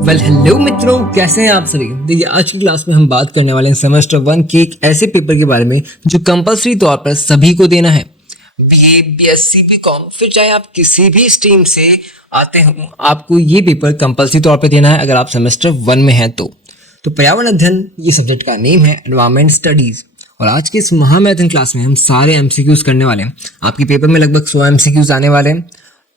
Hello मित्रों, कैसे हैं आप सभी। देखिए, आज की क्लास में हम बात करने वाले हैं सेमेस्टर 1 के एक ऐसे पेपर के बारे में जो कंपलसरी तौर पर सभी को देना है। बीए, बीएससी, बीकॉम, फिर चाहे आप किसी भी स्ट्रीम से आते हो, आपको ये पेपर कंपलसरी तौर पर देना है अगर आप सेमेस्टर 1 में हैं तो पर्यावरण अध्ययन ये सब्जेक्ट का नेम है, एनवायरमेंट स्टडीज। और आज के इस महामैराथन क्लास में हम सारे एमसीक्यूज करने वाले हैं। आपके पेपर में लगभग 100 एमसीक्यूज आने वाले हैं,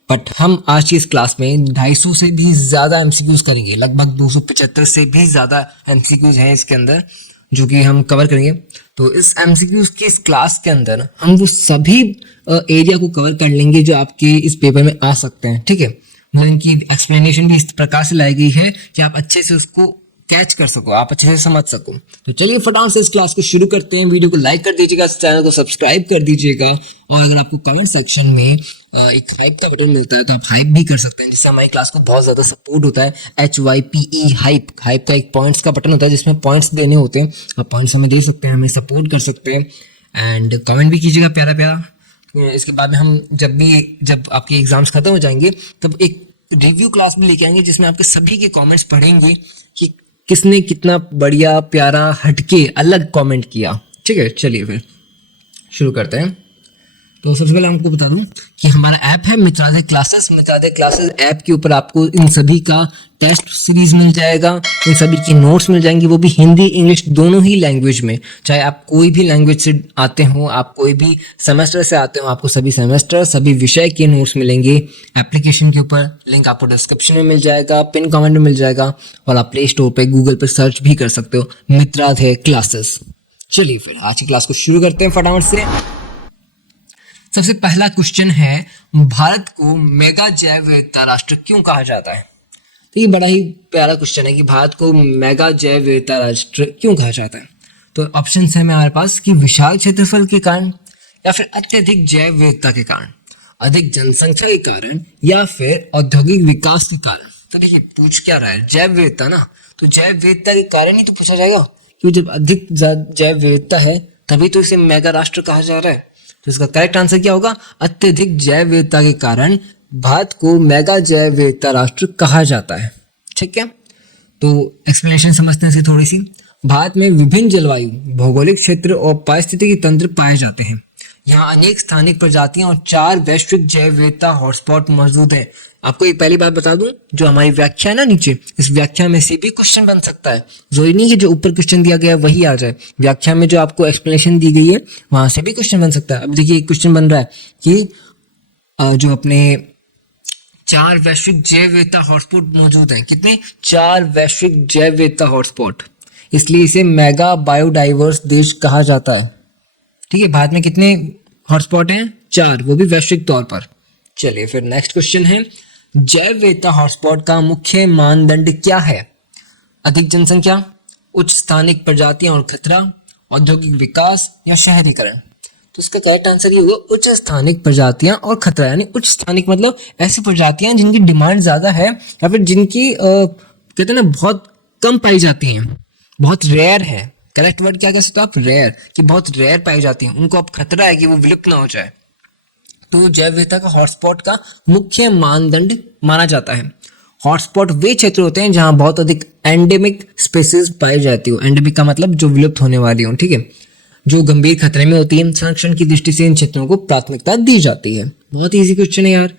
बट हम आज की इस क्लास में 250 से भी ज़्यादा एमसीक्यूज करेंगे। लगभग 275 से भी ज़्यादा एमसीक्यूज हैं इसके अंदर जो कि हम कवर करेंगे। तो इस एमसीक्यूज की इस क्लास के अंदर हम वो सभी एरिया को कवर कर लेंगे जो आपके इस पेपर में आ सकते हैं। ठीक है, मतलब इनकी एक्सप्लेनेशन भी इस प्रकार से लाई गई है कि आप अच्छे से उसको कैच कर सको, आप अच्छे से समझ सको। तो चलिए फटाफट से इस क्लास को शुरू करते हैं। वीडियो को लाइक कर दीजिएगा, चैनल को सब्सक्राइब कर दीजिएगा, और अगर आपको कमेंट सेक्शन में एक हाइप का बटन मिलता है तो आप हाइप भी कर सकते हैं, जिससे हमारी क्लास को बहुत ज़्यादा सपोर्ट होता है। HYPE हाइप का एक पॉइंट्स का बटन होता है जिसमें पॉइंट्स देने होते हैं। आप पॉइंट्स हमें दे सकते हैं, हमें सपोर्ट कर सकते हैं, एंड कमेंट भी कीजिएगा प्यारा प्यारा। इसके बाद में हम जब आपके एग्जाम्स खत्म हो जाएंगे तब एक रिव्यू क्लास भी लेके आएंगे जिसमें आपके सभी के कमेंट्स पढ़ेंगे कि किसने कितना बढ़िया प्यारा हटके अलग कमेंट किया। ठीक है, चलिए फिर शुरू करते हैं। तो सबसे पहले आपको बता दूं कि हमारा ऐप है मित्रादय क्लासेस ऐप के ऊपर आपको इन सभी का टेस्ट सीरीज मिल जाएगा, इन सभी की नोट्स मिल जाएंगी, वो भी हिंदी इंग्लिश दोनों ही लैंग्वेज में। चाहे आप कोई भी लैंग्वेज से आते हो, आप कोई भी सेमेस्टर से आते हो, आपको सभी सेमेस्टर सभी विषय के नोट्स मिलेंगे एप्लीकेशन के ऊपर। लिंक आपको डिस्क्रिप्शन में मिल जाएगा, पिन कमेंट में मिल जाएगा, और आप प्ले स्टोर पर गूगल पर सर्च भी कर सकते हो, मित्रादय क्लासेस। चलिए फिर आज की क्लास को शुरू करते हैं फटाफट से। सबसे पहला क्वेश्चन है, भारत को मेगा जैव विविधता राष्ट्र क्यों कहा जाता है। तो ये बड़ा ही प्यारा क्वेश्चन है कि भारत को मेगा जैव विविधता राष्ट्र क्यों कहा जाता है। तो ऑप्शन है हमारे पास कि विशाल क्षेत्रफल के कारण, या फिर अत्यधिक जैव विविधता के कारण, अधिक जनसंख्या के कारण, या फिर औद्योगिक विकास के कारण। तो देखिए पूछ क्या रहा है, जैव विविधता ना, तो जैव विविधता के कारण ही तो पूछा जाएगा, क्योंकि जब अधिक जैव विविधता है तभी तो इसे मेगा राष्ट्र कहा जा रहा है। तो इसका करेक्ट आंसर क्या होगा, अत्यधिक जैव विविधता के कारण भारत को मेगा जैव विविधता राष्ट्र कहा जाता है। ठीक है, तो एक्सप्लेनेशन समझते हैं इसकी थोड़ी सी। भारत में विभिन्न जलवायु, भौगोलिक क्षेत्र और पारिस्थितिकी तंत्र पाए जाते हैं। यहाँ अनेक स्थानिक प्रजातियां और 4 वैश्विक जैव विविधता हॉटस्पॉट मौजूद है। आपको एक पहली बात बता दूं, जो हमारी व्याख्या है ना नीचे, इस व्याख्या में से भी क्वेश्चन बन सकता है। जरूरी नहीं कि जो ऊपर क्वेश्चन दिया गया है वही आ जाए, व्याख्या में जो आपको एक्सप्लेनेशन दी गई है वहां से भी क्वेश्चन बन सकता है। अब देखिए एक क्वेश्चन बन रहा है कि जो अपने 4 वैश्विक जैव विविधता हॉटस्पॉट मौजूद हैं। कितने? 4 वैश्विक जैव विविधता हॉटस्पॉट, इसलिए इसे मेगा बायोडाइवर्स देश कहा जाता है। ठीक है, भारत में कितने हॉटस्पॉट हैं? 4, वो भी वैश्विक तौर पर। चलिए फिर नेक्स्ट क्वेश्चन है, जैव विविधता हॉटस्पॉट का मुख्य मानदंड क्या है। अधिक जनसंख्या, उच्च स्थानिक प्रजातियां और खतरा, औद्योगिक विकास, या शहरीकरण। तो इसका करेक्ट आंसर ये होगा उच्च स्थानिक प्रजातियां और खतरा। यानी उच्च स्थानिक मतलब ऐसी प्रजातियां जिनकी डिमांड ज्यादा है, या फिर जिनकी कहते हैं ना बहुत कम पाई जाती हैं, बहुत रेयर है। करेक्ट वर्ड क्या कह सकते हो आप? रेयर, कि बहुत रेयर पाई जाती हैं, उनको अब खतरा है कि वो विलुप्त ना हो जाए। तो जैव विविधता का हॉटस्पॉट का मुख्य मानदंड माना जाता है। हॉटस्पॉट वे क्षेत्र होते हैं जहां बहुत अधिक एंडेमिक स्पीसीज पाई जाती हो। एंडेमिक का मतलब जो विलुप्त होने वाली हो, ठीक है, जो गंभीर खतरे में होती है। संरक्षण की दृष्टि से इन क्षेत्रों को प्राथमिकता दी जाती है। बहुत ईजी क्वेश्चन है यार।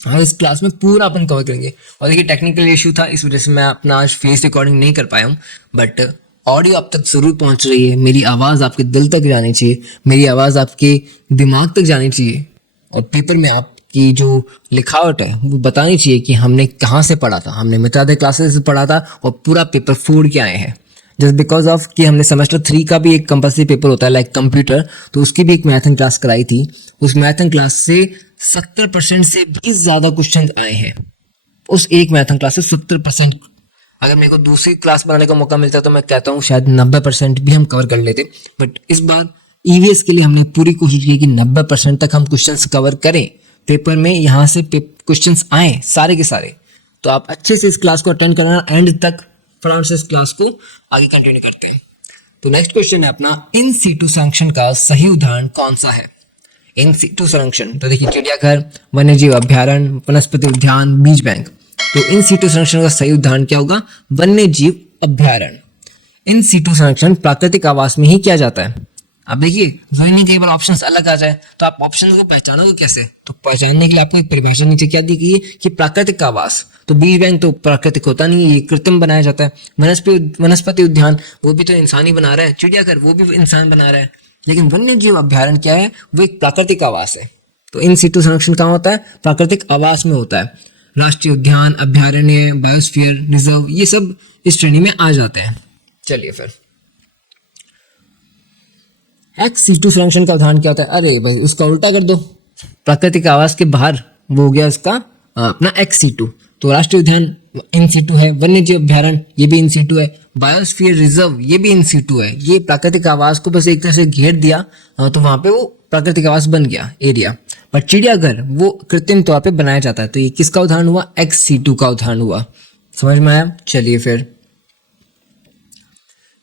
हाँ, इस क्लास में पूरा अपन कवर करेंगे। और देखिए टेक्निकल इशू था, इस वजह से मैं अपना आज फेस रिकॉर्डिंग नहीं कर पाया हूँ, बट ऑडियो अब तक जरूर पहुंच रही है। मेरी आवाज़ आपके दिल तक जानी चाहिए, मेरी आवाज़ आपके दिमाग तक जानी चाहिए, और पेपर में आपकी जो लिखावट है वो बतानी चाहिए कि हमने कहाँ से पढ़ा था। हमने मित्रादय क्लासेस से पढ़ा था और पूरा पेपर फोड़ के आए हैं। जस्ट बिकॉज ऑफ कि हमने सेमेस्टर 3 का भी एक कंपल्सरी पेपर होता है लाइक कंप्यूटर, तो उसकी भी एक मैथन क्लास कराई थी। उस मैथन क्लास से 70% से भी ज़्यादा क्वेश्चन आए हैं। उस एक मैथन क्लास से 70%। अगर मेरे को दूसरी क्लास बनाने का मौका मिलता तो मैं कहता हूँ शायद 90% भी हम कवर कर लेते, बट इस बार ईवीएस के लिए हमने पूरी कोशिश की कि 90% तक हम क्वेश्चंस कवर करें पेपर में, यहाँ से क्वेश्चंस आए सारे के सारे। तो आप अच्छे से इस क्लास को अटेंड करना एंड तक, फटाफट से इस क्लास को आगे कंटिन्यू करते हैं। तो नेक्स्ट क्वेश्चन है अपना, इन सीटू संरक्षण का सही उदाहरण कौन सा है। इन सीटू संरक्षण, तो देखिए चिड़ियाघर, वन्यजीव अभ्यारण्य, वनस्पति उद्यान, बीज बैंक। तो इन सीटू संरक्षण का सही उदाहरण क्या होगा? वन्य जीव अभ्यारण्य। इन सीटू संरक्षण प्राकृतिक आवास में ही किया जाता है। अब देखिए, जरूरी नहीं कई बार ऑप्शंस अलग आ जाए, तो आप ऑप्शंस को पहचानोगे कैसे? तो पहचानने के लिए आपको एक परिभाषा नीचे क्या दी गई है कि प्राकृतिक आवास। तो बीज बैंक तो प्राकृतिक होता नहीं है, ये कृत्रिम बनाया जाता है। वनस्पति उद्यान वो भी तो इंसान ही बना रहा है। चिड़ियाघर वो भी इंसान बना रहा है। लेकिन वन्य जीव अभ्यारण्य क्या है? वो एक प्राकृतिक आवास है। तो इन सीटू संरक्षण कहाँ होता है? प्राकृतिक आवास में होता है। राष्ट्रीय उद्यान, अभ्यारण्य, बायोस्फीयर रिजर्व, ये सब इस श्रेणी में आ जाते हैं। चलिए फिर एक्स सीटू संरक्षण का उदाहरण क्या होता है? अरे भाई, उसका उल्टा कर दो। प्राकृतिक आवास के बाहर वो हो गया उसका अपना एक्स सीटू। तो राष्ट्रीय उद्यान इन सीटू है, वन्य जीव अभ्यारण्य ये भी इन सीटू है, बायोस्फीयर रिजर्व ये भी इन सीटू है। ये प्राकृतिक आवास को बस एक तरह से घेर दिया, तो वहां पे वो प्राकृतिक आवास बन गया एरिया। पर चिड़ियाघर वो कृत्रिम तौर पे बनाया जाता है। तो ये किसका उदाहरण हुआ? एक्स सीटू का उदाहरण हुआ। समझ में आया? चलिए फिर,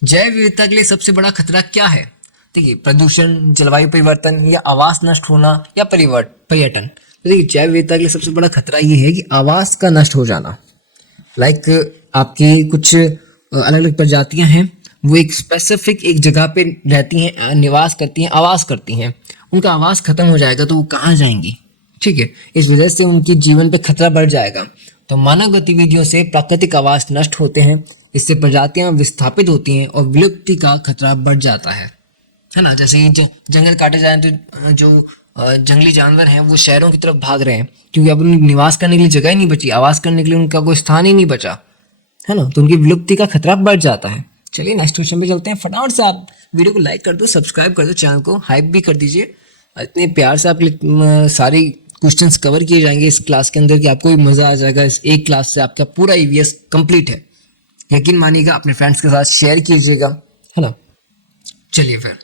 जैव विविधता के लिए सबसे बड़ा खतरा क्या है? देखिए, प्रदूषण, जलवायु परिवर्तन, या आवास नष्ट होना, या पर्यटन। तो देखिए, जैव विविधता के लिए सबसे बड़ा खतरा ये है कि आवास का नष्ट हो जाना। लाइक आपकी कुछ अलग अलग प्रजातियां हैं, वो एक स्पेसिफिक एक जगह पे रहती हैं, निवास करती हैं, आवास करती हैं। उनका आवास खत्म हो जाएगा तो वो कहाँ जाएंगी? ठीक है, इस वजह से उनके जीवन पे खतरा बढ़ जाएगा। तो मानव गतिविधियों से प्राकृतिक आवास नष्ट होते हैं, इससे प्रजातियां विस्थापित होती हैं और विलुप्ति का खतरा बढ़ जाता है ना। जैसे कि जंगल काटे जाए तो जो जंगली जानवर हैं वो शहरों की तरफ भाग रहे हैं, क्योंकि अब उन्हें निवास करने के लिए जगह ही नहीं बची, आवास करने के लिए उनका कोई स्थान ही नहीं बचा, है ना। तो उनकी विलुप्ति का खतरा बढ़ जाता है। चलिए नेक्स्ट क्वेश्चन पे चलते हैं। फटाफट से आप वीडियो को लाइक कर दो, सब्सक्राइब कर दो, चैनल को हाइप भी कर दीजिए। इतने प्यार से आप सारी क्वेश्चंस कवर किए जाएंगे इस क्लास के अंदर कि आपको भी मजा आ जाएगा। इस एक क्लास से आपका पूरा ईवीएस कंप्लीट है, यकीन मानिएगा। अपने फ्रेंड्स के साथ शेयर कीजिएगा, है ना। चलिए फिर,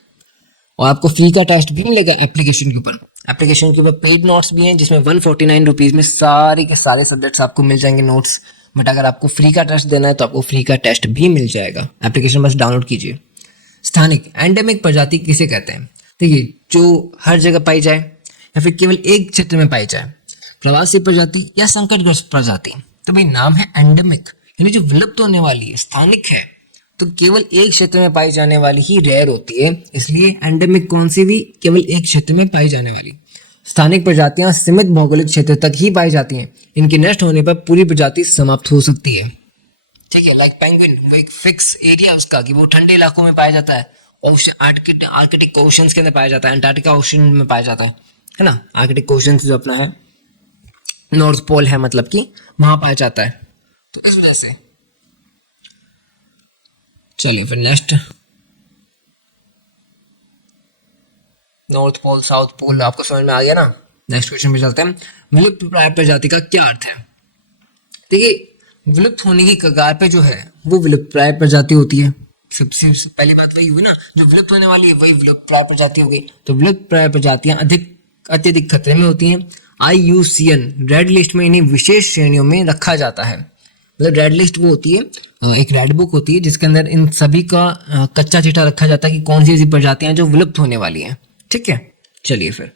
और आपको फ्री का टेस्ट भी मिलेगा एप्लीकेशन के ऊपर। एप्लीकेशन के ऊपर पेड नोट्स भी हैं, जिसमें 149 रुपीज़ में सारे के सारे सब्जेक्ट्स आपको मिल जाएंगे नोट्स। बट अगर आपको फ्री का टेस्ट देना है तो आपको फ्री का टेस्ट भी मिल जाएगा। एप्लीकेशन बस डाउनलोड कीजिए। स्थानिक एंडेमिक प्रजाति किसे कहते हैं? देखिए, जो हर जगह पाई जाए या फिर केवल एक क्षेत्र में पाई जाए, प्रवासी प्रजाति या संकटग्रस्त प्रजाति। तो भाई नाम है एंडेमिक, यानी जो विलुप्त होने वाली है। स्थानिक है तो केवल एक क्षेत्र में पाई जाने वाली ही रेयर होती है, इसलिए एंडेमिक कौन सी भी? केवल एक क्षेत्र में पाई जाने वाली। स्थानिक प्रजातियां सीमित भौगोलिक क्षेत्र तक ही पाई जाती हैं, इनके नष्ट होने पर पूरी प्रजाति समाप्त हो सकती है। ठीक है, लाइक पेंगुइन, वो एक फिक्स एरिया उसका कि वो ठंडे इलाकों में पाया जाता है। आर्कटिक ओशंस के अंदर पाया जाता है, अंटार्कटिका ओशन में पाया जाता है ना। आर्कटिक ओशन जो अपना है, नॉर्थ पोल है, मतलब कि वहां पाया जाता है। तो इस वजह से चलिए फिर next, north pole south pole आपको समझ में आ गया ना। नेक्स्ट क्वेश्चन पे चलते हैं। विलुप्त प्राय प्रजाति का क्या अर्थ है? देखिए, विलुप्त होने की कगार पे जो है वो विलुप्त प्राय प्रजाति होती है। सबसे पहली बात वही हुई ना, जो विलुप्त होने वाली है वही विलुप्त प्राय प्रजाति हो गई। तो विलुप्त प्राय प्रजातियां अत्यधिक खतरे में होती हैं। IUCN रेड लिस्ट में इन्हें विशेष श्रेणियों में रखा जाता है। मतलब रेड लिस्ट वो होती है, एक रेड बुक होती है जिसके अंदर इन सभी का कच्चा चिट्ठा रखा जाता है कि कौन सी ऐसी प्रजातियां जो विलुप्त होने वाली हैं। ठीक है, चलिए फिर,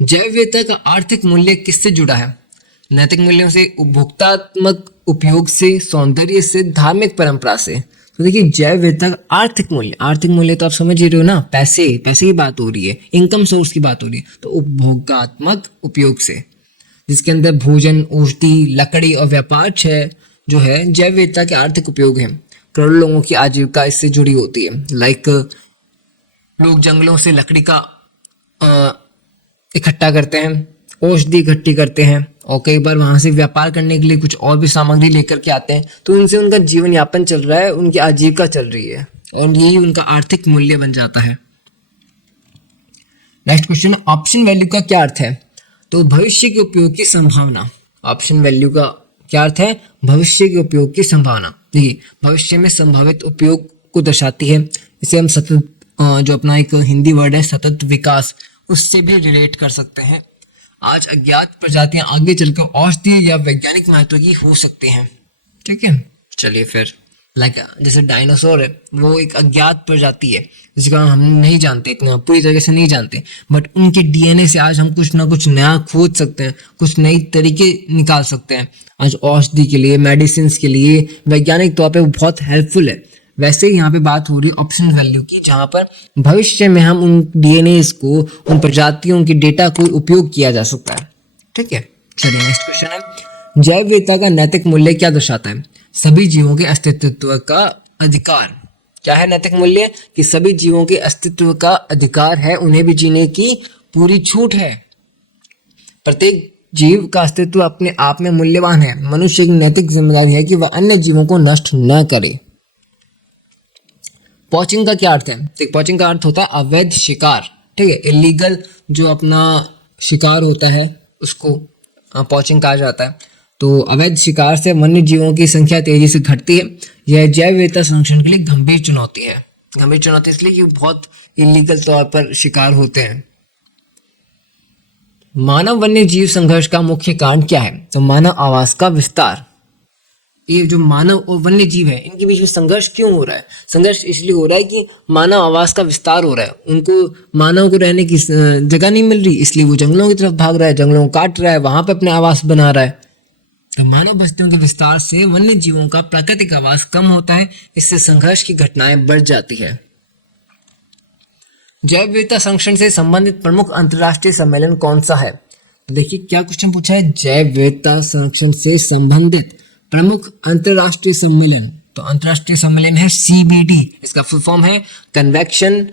जैव विविधता का आर्थिक मूल्य किससे जुड़ा है? नैतिक मूल्यों से, उपभोक्तात्मक उपयोग से, सौंदर्य से, धार्मिक परंपरा से। तो देखिए, जैव विविधता का आर्थिक मूल्य तो आप समझ ही रहे हो ना, पैसे की बात हो रही है, इनकम सोर्स की बात हो रही है। तो उपभोगात्मक उपयोग से, जिसके अंदर भोजन, औषधि, लकड़ी और व्यापार जो है जैव विविधता के आर्थिक उपयोग हैं। करोड़ों लोगों की आजीविका इससे जुड़ी होती है। लाइक लोग जंगलों से लकड़ी का इकट्ठा करते हैं, औषधि इकट्ठी करते हैं, और कई बार वहां से व्यापार करने के लिए कुछ और भी सामग्री लेकर के आते हैं। तो उनसे उनका जीवन यापन चल रहा है, उनकी आजीविका चल रही है, और यही उनका आर्थिक मूल्य बन जाता है। नेक्स्ट क्वेश्चन, ऑप्शन वैल्यू का क्या अर्थ है? तो भविष्य के उपयोग की संभावना। ऑप्शन वैल्यू का क्या अर्थ है? भविष्य के उपयोग की संभावना। देखिए, भविष्य में संभावित उपयोग को दर्शाती है। इसे हम सतत, जो अपना एक हिंदी वर्ड है सतत विकास, उससे भी रिलेट कर सकते हैं। आज अज्ञात प्रजातियां आगे चलकर औषधीय या वैज्ञानिक महत्व की हो सकती हैं। ठीक है, चलिए फिर लाइक जैसे डायनासोर है, वो एक अज्ञात प्रजाति है जिसको हम नहीं जानते, इतना पूरी तरीके से नहीं जानते, बट उनके डीएनए से आज हम कुछ ना कुछ नया खोज सकते हैं, कुछ नई तरीके निकाल सकते हैं। आज औषधि के लिए, मेडिसिन के लिए वैज्ञानिक तौर पे वो बहुत हेल्पफुल है। वैसे ही यहाँ पे बात हो रही है ऑप्शन वैल्यू की, जहाँ पर भविष्य में हम उन डीएनए को, उन प्रजातियों के डेटा को उपयोग किया जा सकता है। ठीक है, चलिए नेक्स्ट क्वेश्चन है, जैव विविधता का नैतिक मूल्य क्या दर्शाता है? सभी जीवों के अस्तित्व का अधिकार। क्या है नैतिक मूल्य? कि सभी जीवों के अस्तित्व का अधिकार है, उन्हें भी जीने की पूरी छूट है। प्रत्येक जीव का अस्तित्व अपने आप में मूल्यवान है। मनुष्य की नैतिक जिम्मेदारी है कि वह अन्य जीवों को नष्ट न करे। पॉचिंग का क्या अर्थ है? तो पॉचिंग का अर्थ होता है अवैध शिकार। ठीक है, इलीगल जो अपना शिकार होता है उसको पॉचिंग कहा जाता है। तो अवैध शिकार से वन्य जीवों की संख्या तेजी से घटती है। यह जैव विविधता संरक्षण के लिए गंभीर चुनौती है। गंभीर चुनौती इसलिए कि बहुत इलीगल तौर पर शिकार होते हैं। मानव वन्य जीव संघर्ष का मुख्य कारण क्या है? तो मानव आवास का विस्तार। ये जो मानव और वन्य जीव है, इनके बीच में संघर्ष क्यों हो रहा है? संघर्ष इसलिए हो रहा है कि मानव आवास का विस्तार हो रहा है। उनको मानव को रहने की जगह नहीं मिल रही, इसलिए वो जंगलों की तरफ भाग रहा है, जंगलों को काट रहा है, वहां पे अपने आवास बना रहा है। तो मानव बस्तियों के विस्तार से वन्य जीवों का प्राकृतिक आवास कम होता है, इससे संघर्ष की घटनाएं बढ़ जाती है। जैव विविधता संरक्षण से संबंधित प्रमुख अंतर्राष्ट्रीय सम्मेलन कौन सा है? देखिए क्या क्वेश्चन पूछा है, जैव विविधता संरक्षण से संबंधित प्रमुख अंतर्राष्ट्रीय सम्मेलन। तो अंतर्राष्ट्रीय सम्मेलन है CBD, इसका फुल फॉर्म है convention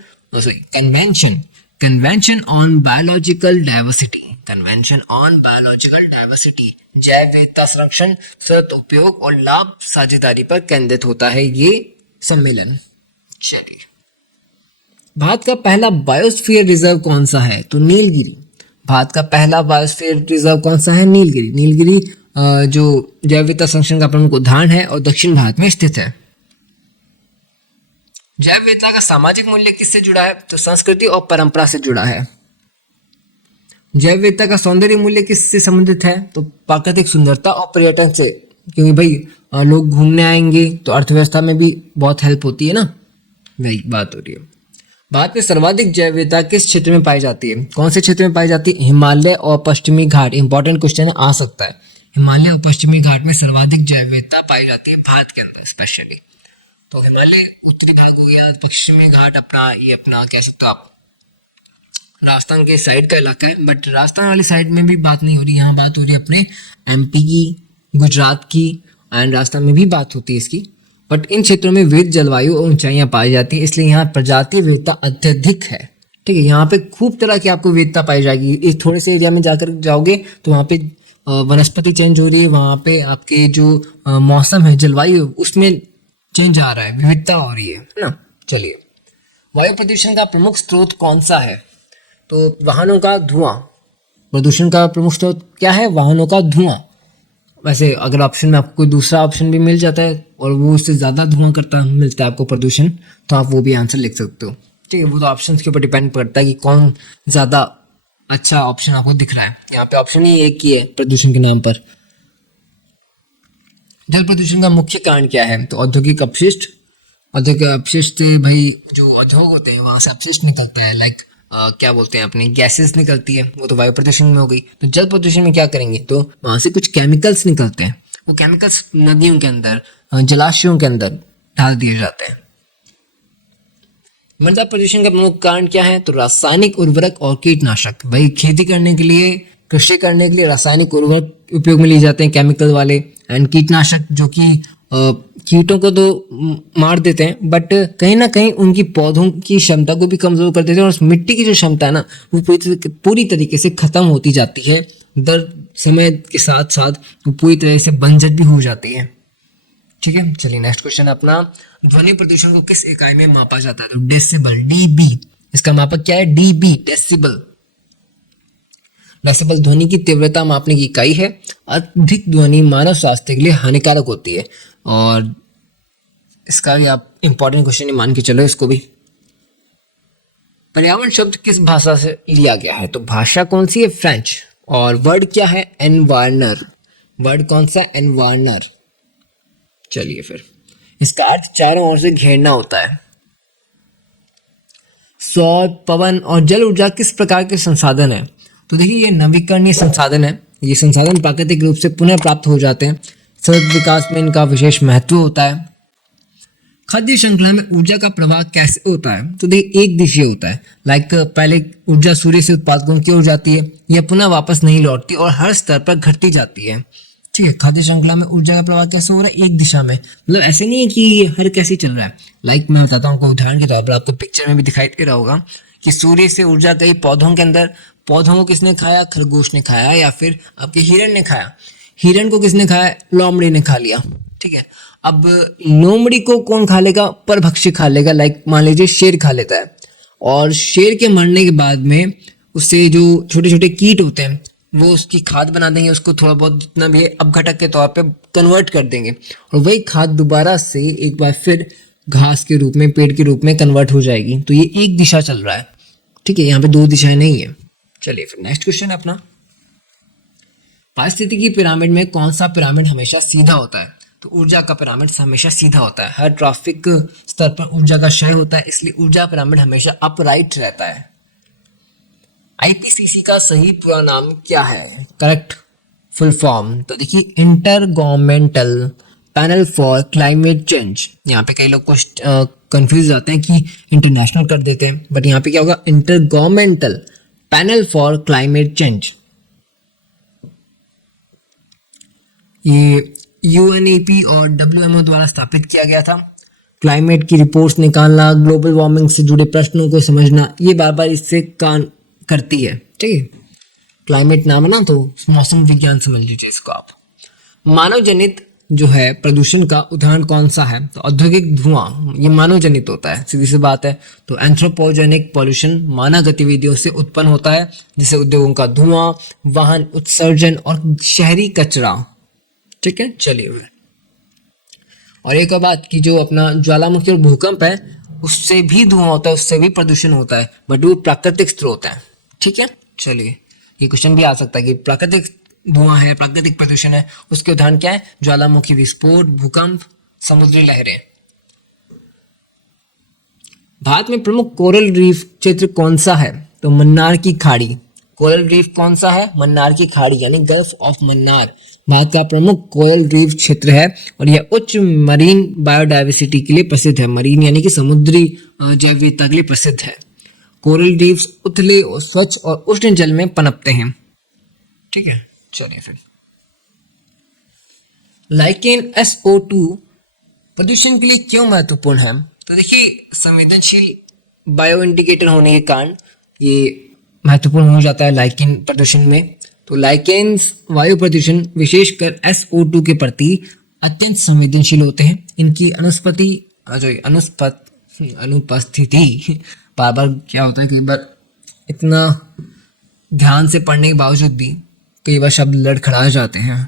on biological diversity. Convention on biological diversity जैव विविधता संरक्षण, सतत उपयोग और लाभ साझेदारी पर केंद्रित होता है ये सम्मेलन। चलिए, भारत का पहला बायोस्फीयर रिजर्व कौन सा है? तो नीलगिरी। भारत का पहला बायोस्फीयर रिजर्व कौन सा है? नीलगिरी। नीलगिरी जो जैव विविधता संरक्षण का प्रमुख उदाहरण है और दक्षिण भारत में स्थित है। जैव विविधता का सामाजिक मूल्य किससे जुड़ा है? तो संस्कृति और परंपरा से जुड़ा है। जैव विविधता का सौंदर्य मूल्य किससे संबंधित है? तो प्राकृतिक सुंदरता और पर्यटन से, क्योंकि भाई लोग घूमने आएंगे तो अर्थव्यवस्था में भी बहुत हेल्प होती है ना, वही बात हो रही है। भारत में सर्वाधिक जैव विविधता किस क्षेत्र में पाई जाती है? कौन से क्षेत्र में पाई जाती है? हिमालय और पश्चिमी घाट। इंपॉर्टेंट क्वेश्चन आ सकता है। हिमालय और पश्चिमी घाट में सर्वाधिक जैव विविधता पाई जाती है भारत के अंदर स्पेशली। तो हिमालय उत्तरी भाग हो गया, पश्चिमी घाट अपना कह सकते हो आप राजस्थान के साइड का इलाका है, बट राजस्थान वाली साइड में भी बात नहीं हो रही, यहाँ बात हो रही है अपने MP की, गुजरात की एंड राजस्थान में भी बात होती है इसकी। बट इन क्षेत्रों में विविध जलवायु और ऊंचाइयां पाई जाती है, इसलिए यहाँ प्रजातीय विविधता अत्यधिक है। ठीक है, यहाँ पे खूब तरह की आपको विविधता पाई जाएगी। इस थोड़े से एरिया में जाकर जाओगे तो वहाँ पे वनस्पति चेंज हो रही है, वहाँ पे आपके जो मौसम है, जलवायु, उसमें चेंज आ रहा है, विविधता हो रही है ना। चलिए, वायु प्रदूषण का प्रमुख स्रोत कौन सा है? तो वाहनों का धुआं। प्रदूषण का प्रमुख स्रोत क्या है? वाहनों का धुआं। वैसे अगर ऑप्शन में आपको कोई दूसरा ऑप्शन भी मिल जाता है और वो उससे ज़्यादा धुआं करता मिलता है आपको प्रदूषण, तो आप वो भी आंसर लिख सकते हो। ठीक है, वो तो ऑप्शन के ऊपर डिपेंड करता है कि कौन ज़्यादा अच्छा ऑप्शन आपको दिख रहा है। यहाँ पे ऑप्शन ही एक ही है प्रदूषण के नाम पर। जल प्रदूषण का मुख्य कारण क्या है? तो औद्योगिक अपशिष्ट। औद्योगिक अपशिष्ट से भाई जो उद्योग होते हैं वहाँ से अपशिष्ट निकलता है, लाइक क्या बोलते हैं अपनी गैसेस निकलती है, वो तो वायु प्रदूषण में हो गई। तो जल प्रदूषण में क्या करेंगे? तो वहाँ से कुछ केमिकल्स निकलते हैं, वो केमिकल्स नदियों के अंदर, जलाशयों के अंदर डाल दिए जाते हैं। मृदा प्रदूषण का प्रमुख कारण क्या है? तो रासायनिक उर्वरक और कीटनाशक। भाई खेती करने के लिए, कृषि करने के लिए रासायनिक उर्वरक उपयोग में लिए जाते हैं, केमिकल वाले, एंड कीटनाशक जो कि कीटों को तो मार देते हैं, बट कहीं ना कहीं उनकी पौधों की क्षमता को भी कमजोर कर देते हैं, और उस मिट्टी की जो क्षमता है ना, वो पूरी तरीके से खत्म होती जाती है। दर समय के साथ साथ वो पूरी तरह से बंजर भी हो जाती है। ठीक है, चलिए नेक्स्ट क्वेश्चन अपना, ध्वनि प्रदूषण को किस इकाई में मापा जाता है? तो डेसिबल, DB। इसका मापक क्या है? DB, decibel. डेसिबल ध्वनि की तीव्रता मापने की इकाई है। अधिक ध्वनि मानव स्वास्थ्य के लिए हानिकारक होती है, और इसका भी आप इंपॉर्टेंट क्वेश्चन मान के चलो इसको भी। पर्यावरण शब्द किस भाषा से लिया गया है? तो भाषा कौन सी है? फ्रेंच। और वर्ड क्या है? एनवायरनर। वर्ड कौन सा? एनवायरनर। चलिए फिर, इसका अर्थ चारों ओर से घेरना होता है। सौर, पवन और जल ऊर्जा किस प्रकार के संसाधन है? तो देखिए ये नवीकरणीय संसाधन है। ये संसाधन प्राकृतिक रूप से पुनः प्राप्त हो जाते हैं। सतत विकास में इनका विशेष महत्व होता है। खाद्य श्रृंखला में ऊर्जा का प्रवाह कैसे होता है? तो देखिए एक दिशीय होता है। पहले ऊर्जा सूर्य से उत्पादकों की ओर जाती है, यह पुनः वापस नहीं लौटती और हर स्तर पर घटती जाती है। ठीक है, खाद्य श्रृंखला में ऊर्जा का प्रवाह कैसे हो रहा है? एक दिशा में। मतलब ऐसे नहीं है कि ये हर कैसे चल रहा है। मैं बताता हूँ आपको उदाहरण के तौर पर, आपको पिक्चर में भी दिखाई दे रहा होगा कि सूर्य से ऊर्जा गई पौधों के अंदर। पौधों को किसने खाया? खरगोश ने खाया, या फिर आपके हिरण ने खाया। हिरण को किसने खाया? लोमड़ी ने खा लिया। ठीक है, अब लोमड़ी को कौन खा लेगा? परभक्षी खा लेगा। मान लीजिए शेर खा लेता है, और शेर के मरने के बाद में उससे जो छोटे छोटे कीट होते हैं वो उसकी खाद बना देंगे, उसको थोड़ा बहुत जितना भी है अपघटक के तौर पे कन्वर्ट कर देंगे, और वही खाद दोबारा से एक बार फिर घास के रूप में, पेड़ के रूप में कन्वर्ट हो जाएगी। तो ये एक दिशा चल रहा है। ठीक है, यहाँ पे दो दिशाएं नहीं है। चलिए फिर नेक्स्ट क्वेश्चन है अपना, पारिस्थितिकी पिरामिड में कौन सा पिरामिड हमेशा सीधा होता है? तो ऊर्जा का पिरामिड हमेशा सीधा होता है। हर ट्रॉफिक स्तर पर ऊर्जा का क्षय होता है, इसलिए ऊर्जा पिरामिड हमेशा अपराइट रहता है। आईपीसीसी का सही पूरा नाम क्या है? करेक्ट फुल फॉर्म, तो देखिए inter governmental panel for climate change. यहाँ पे कई लोग को कंफ्यूज जाते हैं कि इंटरनेशनल कर देते हैं, बट यहाँ पे क्या होगा? Inter governmental panel for climate change. ये यूएनईपी और डब्ल्यूएमओ द्वारा स्थापित किया गया था। क्लाइमेट की रिपोर्ट्स निकालना, ग्लोबल वार्मिंग से जुड़े प्रश्नों को समझना, ये बार बार इससे काम करती है। ठीक है, क्लाइमेट नाम है ना, तो मौसम विज्ञान समझ लीजिए इसको आप। मानव जनित जो है प्रदूषण का उदाहरण कौन सा है? तो औद्योगिक धुआं, ये मानव जनित होता है, सीधी सी बात है। तो एंथ्रोपोजेनिक पॉल्यूशन मानव गतिविधियों से उत्पन्न होता है, जैसे उद्योगों का धुआं, वाहन उत्सर्जन और शहरी कचरा। ठीक है, चलिए। और एक और बात कि जो अपना ज्वालामुखी और भूकंप है उससे भी धुआं होता है, उससे भी प्रदूषण होता है, बट वो प्राकृतिक स्रोत है। ठीक है, चलिए ये क्वेश्चन भी आ सकता है कि प्राकृतिक धुआं है, प्राकृतिक प्रदूषण है, उसके उदाहरण क्या है? ज्वालामुखी विस्फोट, भूकंप, समुद्री लहरें। भारत में प्रमुख कोरल रीफ क्षेत्र कौन सा है? तो मन्नार की खाड़ी। कोरल रीफ कौन सा है? मन्नार की खाड़ी, यानी गल्फ ऑफ मन्नार भारत का प्रमुख कोरल रीफ क्षेत्र है, और यह उच्च मरीन बायोडाइवर्सिटी के लिए प्रसिद्ध है। मरीन यानी कि समुद्री जैव विविधता के लिए प्रसिद्ध है। कोरल रीफ्स उथले और स्वच्छ और उष्ण जल में पनपते हैं। ठीक है, चलिए फिर। लाइकेन SO2 प्रदूषण के लिए क्यों महत्वपूर्ण है? तो देखिए संवेदनशील बायो इंडिकेटर होने के कारण ये महत्वपूर्ण हो जाता है लाइकेन प्रदूषण में। तो लाइकेन्स वायु प्रदूषण विशेषकर SO2 के प्रति अत्यंत संवेदनशील होते हैं। इनकी अनुपस्थिति बार बार क्या होता है, कई बार इतना ध्यान से पढ़ने के बावजूद भी कई बार शब्द लड़खड़ा जाते हैं।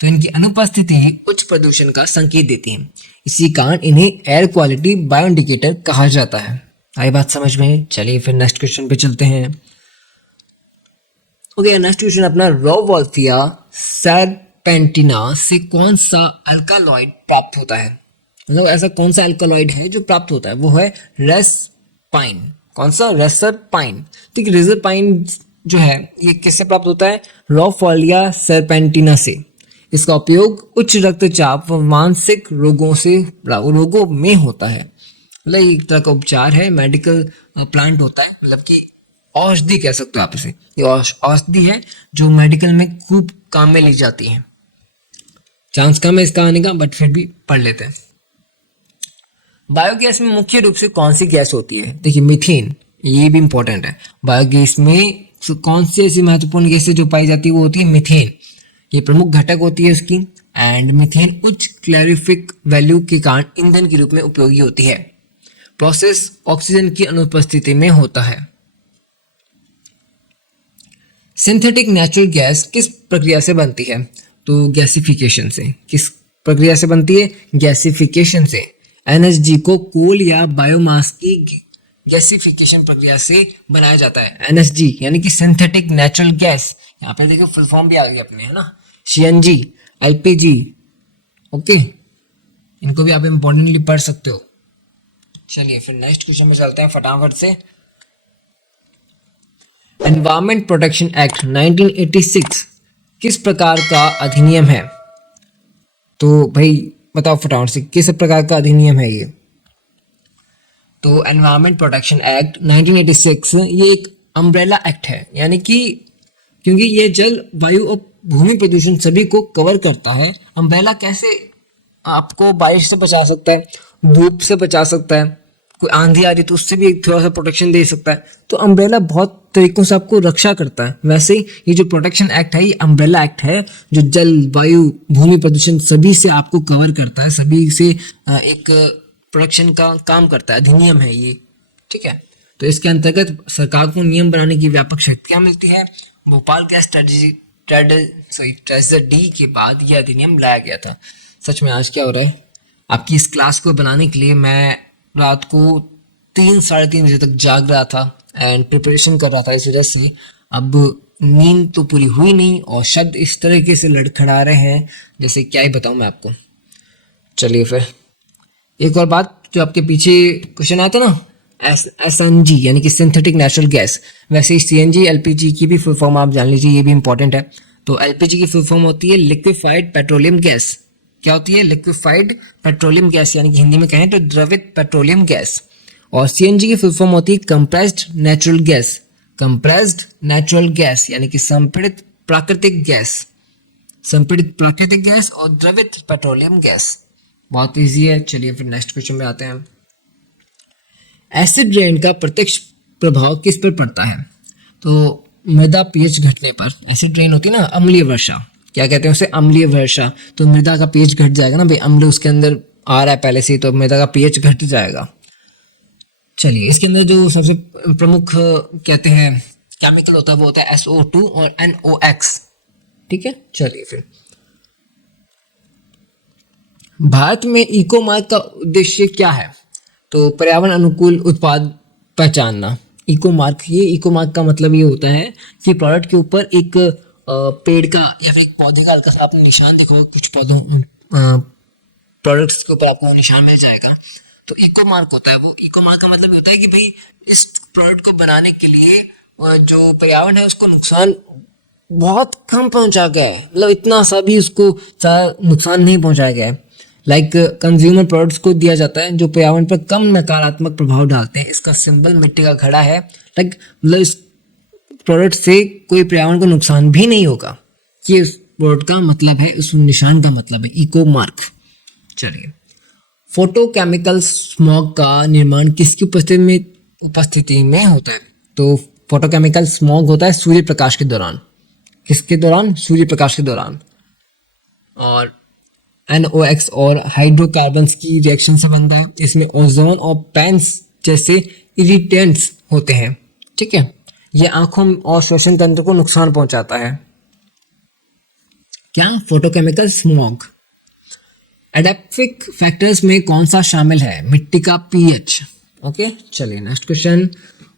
तो इनकी अनुपस्थिति उच्च प्रदूषण का संकेत देती है, इसी कारण इन्हें एयर क्वालिटी बायो इंडिकेटर कहा जाता है। आई बात समझ में? चलिए फिर नेक्स्ट क्वेश्चन पे चलते हैं। ओके, नेक्स्ट क्वेश्चन अपना, रोवोल्फिया सर्पेंटिना से कौन सा अल्कालॉइड प्राप्त होता है? मतलब ऐसा कौन सा अल्कालॉइड है जो प्राप्त होता है? वो है रेसपाइन। कौन सा? रेसरपाइन। ठीक है, रेसरपाइन जो है ये किससे प्राप्त होता है? रोवोल्फिया सर्पेंटिना से। इसका उपयोग उच्च रक्तचाप व मानसिक रोगों में होता है। मतलब एक तरह का उपचार है, मेडिकल प्लांट होता है, मतलब कि औषधि कह सकते हो आप इसे। ये औषधि है जो मेडिकल में खूब काम में ली जाती है। चांस कम है इसका आने का, बट फिर भी पढ़ लेते हैं। बायोगैस में मुख्य रूप से कौन सी गैस होती है? देखिए मीथेन, ये भी इंपॉर्टेंट है। बायोगैस में कौन सी ऐसी महत्वपूर्ण गैसें जो पाई जाती है वो होती है मीथेन। ये प्रमुख घटक होती है उसकी। एंड मीथेन उच्च कैलोरीफिक वैल्यू के कारण ईंधन के रूप में उपयोगी होती है। प्रोसेस ऑक्सीजन की अनुपस्थिति में होता है। सिंथेटिक नेचुरल गैस किस प्रक्रिया से बनती है? तो गैसिफिकेशन से। किस प्रक्रिया से बनती है? गैसिफिकेशन से। एनएसजी को कोल या बायोमास की गैसिफिकेशन प्रक्रिया से बनाया जाता है। एनएसजी यानी कि सिंथेटिक नेचुरल गैस, यहाँ पे देखो फुल फॉर्म भी आ गया अपने, है ना? सीएनजी, एलपीजी, ओके, इनको भी आप इम्पोर्टेंटली पढ़ सकते हो। चलिए फिर नेक्स्ट क्वेश्चन में चलते हैं फटाफट से। एनवायरमेंट प्रोटेक्शन एक्ट 1986 किस प्रकार का अधिनियम है? तो भाई बताओ फटाफट से, किस प्रकार का अधिनियम है ये? तो एनवायरमेंट प्रोटेक्शन एक्ट 1986 ये एक अम्ब्रेला एक्ट है, यानी कि क्योंकि ये जल, वायु और भूमि प्रदूषण सभी को कवर करता है। अम्ब्रेला कैसे आपको बारिश से बचा सकता है, धूप से बचा सकता है, कोई आंधी आ रही तो उससे भी थोड़ा सा प्रोटेक्शन दे सकता है। तो अम्ब्रेला बहुत तरीकों से आपको रक्षा करता है। वैसे ही ये जो प्रोटेक्शन एक्ट है ये अम्ब्रेला एक्ट है जो जल, वायु, भूमि प्रदूषण सभी से आपको कवर करता है, सभी से एक प्रोटेक्शन का काम करता है, अधिनियम है ये, ठीक है। तो इसके अंतर्गत सरकार को नियम बनाने की व्यापक शक्तियां मिलती है। भोपाल गैस ट्रेजेडी के बाद यह अधिनियम लाया गया था। सच में आज क्या हो रहा है, आपकी इस क्लास को बनाने के लिए मैं रात को 3-3:30 बजे तक जाग रहा था एंड प्रिपरेशन कर रहा था। इस वजह से अब नींद तो पूरी हुई नहीं और शब्द इस तरीके से लड़खड़ा रहे हैं जैसे क्या ही बताऊं मैं आपको। चलिए फिर एक और बात, जो आपके पीछे क्वेश्चन आया था ना, SNG यानी कि सिंथेटिक नेचुरल गैस, वैसे ही CNG LPG की भी फुल फॉर्म आप जान लीजिए, ये भी इंपॉर्टेंट है। तो LPG की फुल फॉर्म होती है लिक्विफाइड पेट्रोलियम गैस। क्या होती है? लिक्विफाइड पेट्रोलियम गैस, यानी कि हिंदी में कहें तो द्रवित पेट्रोलियम गैस। और CNG की फुल फॉर्म होती है compressed natural gas. Compressed natural gas यानी कि संपीड़ित प्राकृतिक गैस, संपीड़ित प्राकृतिक गैस और द्रवित पेट्रोलियम गैस। बहुत इजी है। चलिए फिर नेक्स्ट क्वेश्चन में आते हैं। एसिड रेन का प्रत्यक्ष प्रभाव किस पर पड़ता है? तो मृदा पीएच घटने पर, एसिड रेन होती है ना, अम्लीय वर्षा, क्या कहते हैं उसे, अम्लीय वर्षा। तो मृदा का पीएच घट जाएगा ना भाई, अम्ल उसके अंदर आ रहा है पहले से ही, तो मृदा का पीएच घट जाएगा। चलिए इसके अंदर जो सबसे प्रमुख कहते हैं केमिकल होता है वो होता है SO2 और NOx, ठीक है। चलिए फिर भारत में इको मार्क का उद्देश्य क्या है? तो पर्यावरण अनुकूल उत्पाद पहचानना। इको मार्क, ये इको मार्क का मतलब ये होता है कि प्रोडक्ट के ऊपर एक पेड़ का या फिर एक पौधे का हल्का सा आपने निशान देखा होगा, कुछ पौधों प्रोडक्ट्स के ऊपर आपको निशान मिल जाएगा, तो इको मार्क होता है वो। इको मार्क का मतलब ये होता है कि भाई इस प्रोडक्ट को बनाने के लिए जो पर्यावरण है उसको नुकसान बहुत कम पहुंचा गया है, मतलब इतना सा भी उसको नुकसान नहीं पहुंचाया गया है। लाइक कंज्यूमर प्रोडक्ट्स को दिया जाता है जो पर्यावरण पर कम नकारात्मक प्रभाव डालते हैं। इसका सिंबल मिट्टी का घड़ा है। लाइक मतलब इस प्रोडक्ट से कोई पर्यावरण को नुकसान भी नहीं होगा, ये उस प्रोडक्ट का मतलब है, उस निशान का मतलब है इको मार्क। चलिए फोटोकेमिकल स्मॉग का निर्माण किसकी उपस्थिति में होता है? तो फोटोकेमिकल स्मॉग होता है सूर्य प्रकाश के दौरान। किसके दौरान? सूर्य प्रकाश के दौरान। और NOx और हाइड्रोकार्बन्स की रिएक्शन से बनता है। इसमें ओजोन और पैंस जैसे इरिटेंट्स होते हैं, ठीक है। ये आंखों और श्वसन तंत्र को नुकसान पहुंचाता है। क्या? Photochemical smog. एडेप्टिक फैक्टर्स में कौन सा शामिल है? मिट्टी का pH। ओके चलिए next question.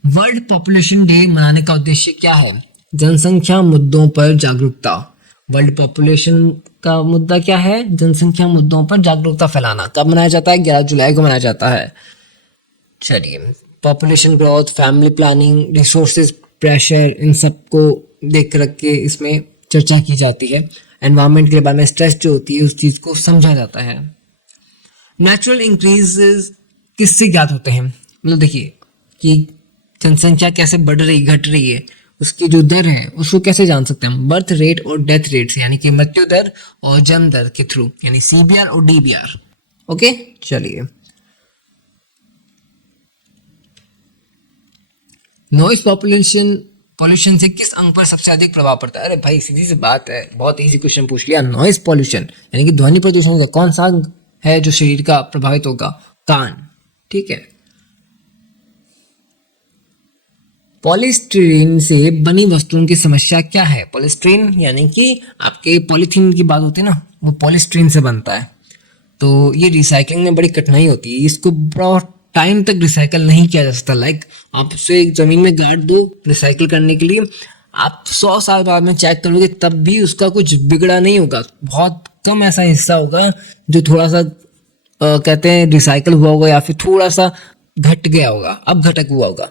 World population day मनाने का उद्देश्य क्या है? जनसंख्या मुद्दों पर जागरूकता। वर्ल्ड पॉपुलेशन का मुद्दा क्या है? जनसंख्या मुद्दों पर जागरूकता फैलाना। कब मनाया जाता है? 11 जुलाई को मनाया जाता है। चलिए population growth, family planning, resources pressure, इन सब को देख रख के इसमें चर्चा की जाती है। एनवायरनमेंट के बारे में स्ट्रेस जो होती है उस चीज़ को समझा जाता है। नेचुरल इंक्रीजेस किससे ज्ञात होते हैं? मतलब देखिए कि जनसंख्या कैसे बढ़ रही घट रही है, उसकी जो दर है उसको कैसे जान सकते हैं हम? बर्थ रेट और डेथ रेट से, यानी कि मृत्यु दर और जन्म दर के थ्रू, यानी CBR और DBR। ओके चलिए नॉइस पॉल्यूशन से किस अंग पर सबसे अधिक प्रभाव पड़ता है? अरे भाई सीधी सी बात है, बहुत इजी क्वेश्चन पूछ लिया। नॉइस पॉल्यूशन यानी कि ध्वनि प्रदूषण से कौन सा अंग है जो शरीर का प्रभावित होगा? कान, ठीक है। पॉलीस्टीरीन से बनी वस्तुओं की समस्या क्या है? पॉलीस्टीरीन यानी कि आपके पॉलीथीन की बात होती है ना, वो पॉलीस्टीरीन से बनता है। तो ये रिसाइकलिंग में बड़ी कठिनाई होती है, इसको बहुत टाइम तक रिसाइकल नहीं किया जा सकता। लाइक आप उसे एक ज़मीन में गाड़ दो रिसाइकल करने के लिए, आप 100 साल बाद में चेक करोगे तब भी उसका कुछ बिगड़ा नहीं होगा। बहुत कम ऐसा हिस्सा होगा जो थोड़ा सा कहते हैं रिसाइकल हुआ होगा या फिर थोड़ा सा घट गया होगा, अब घटक हुआ होगा,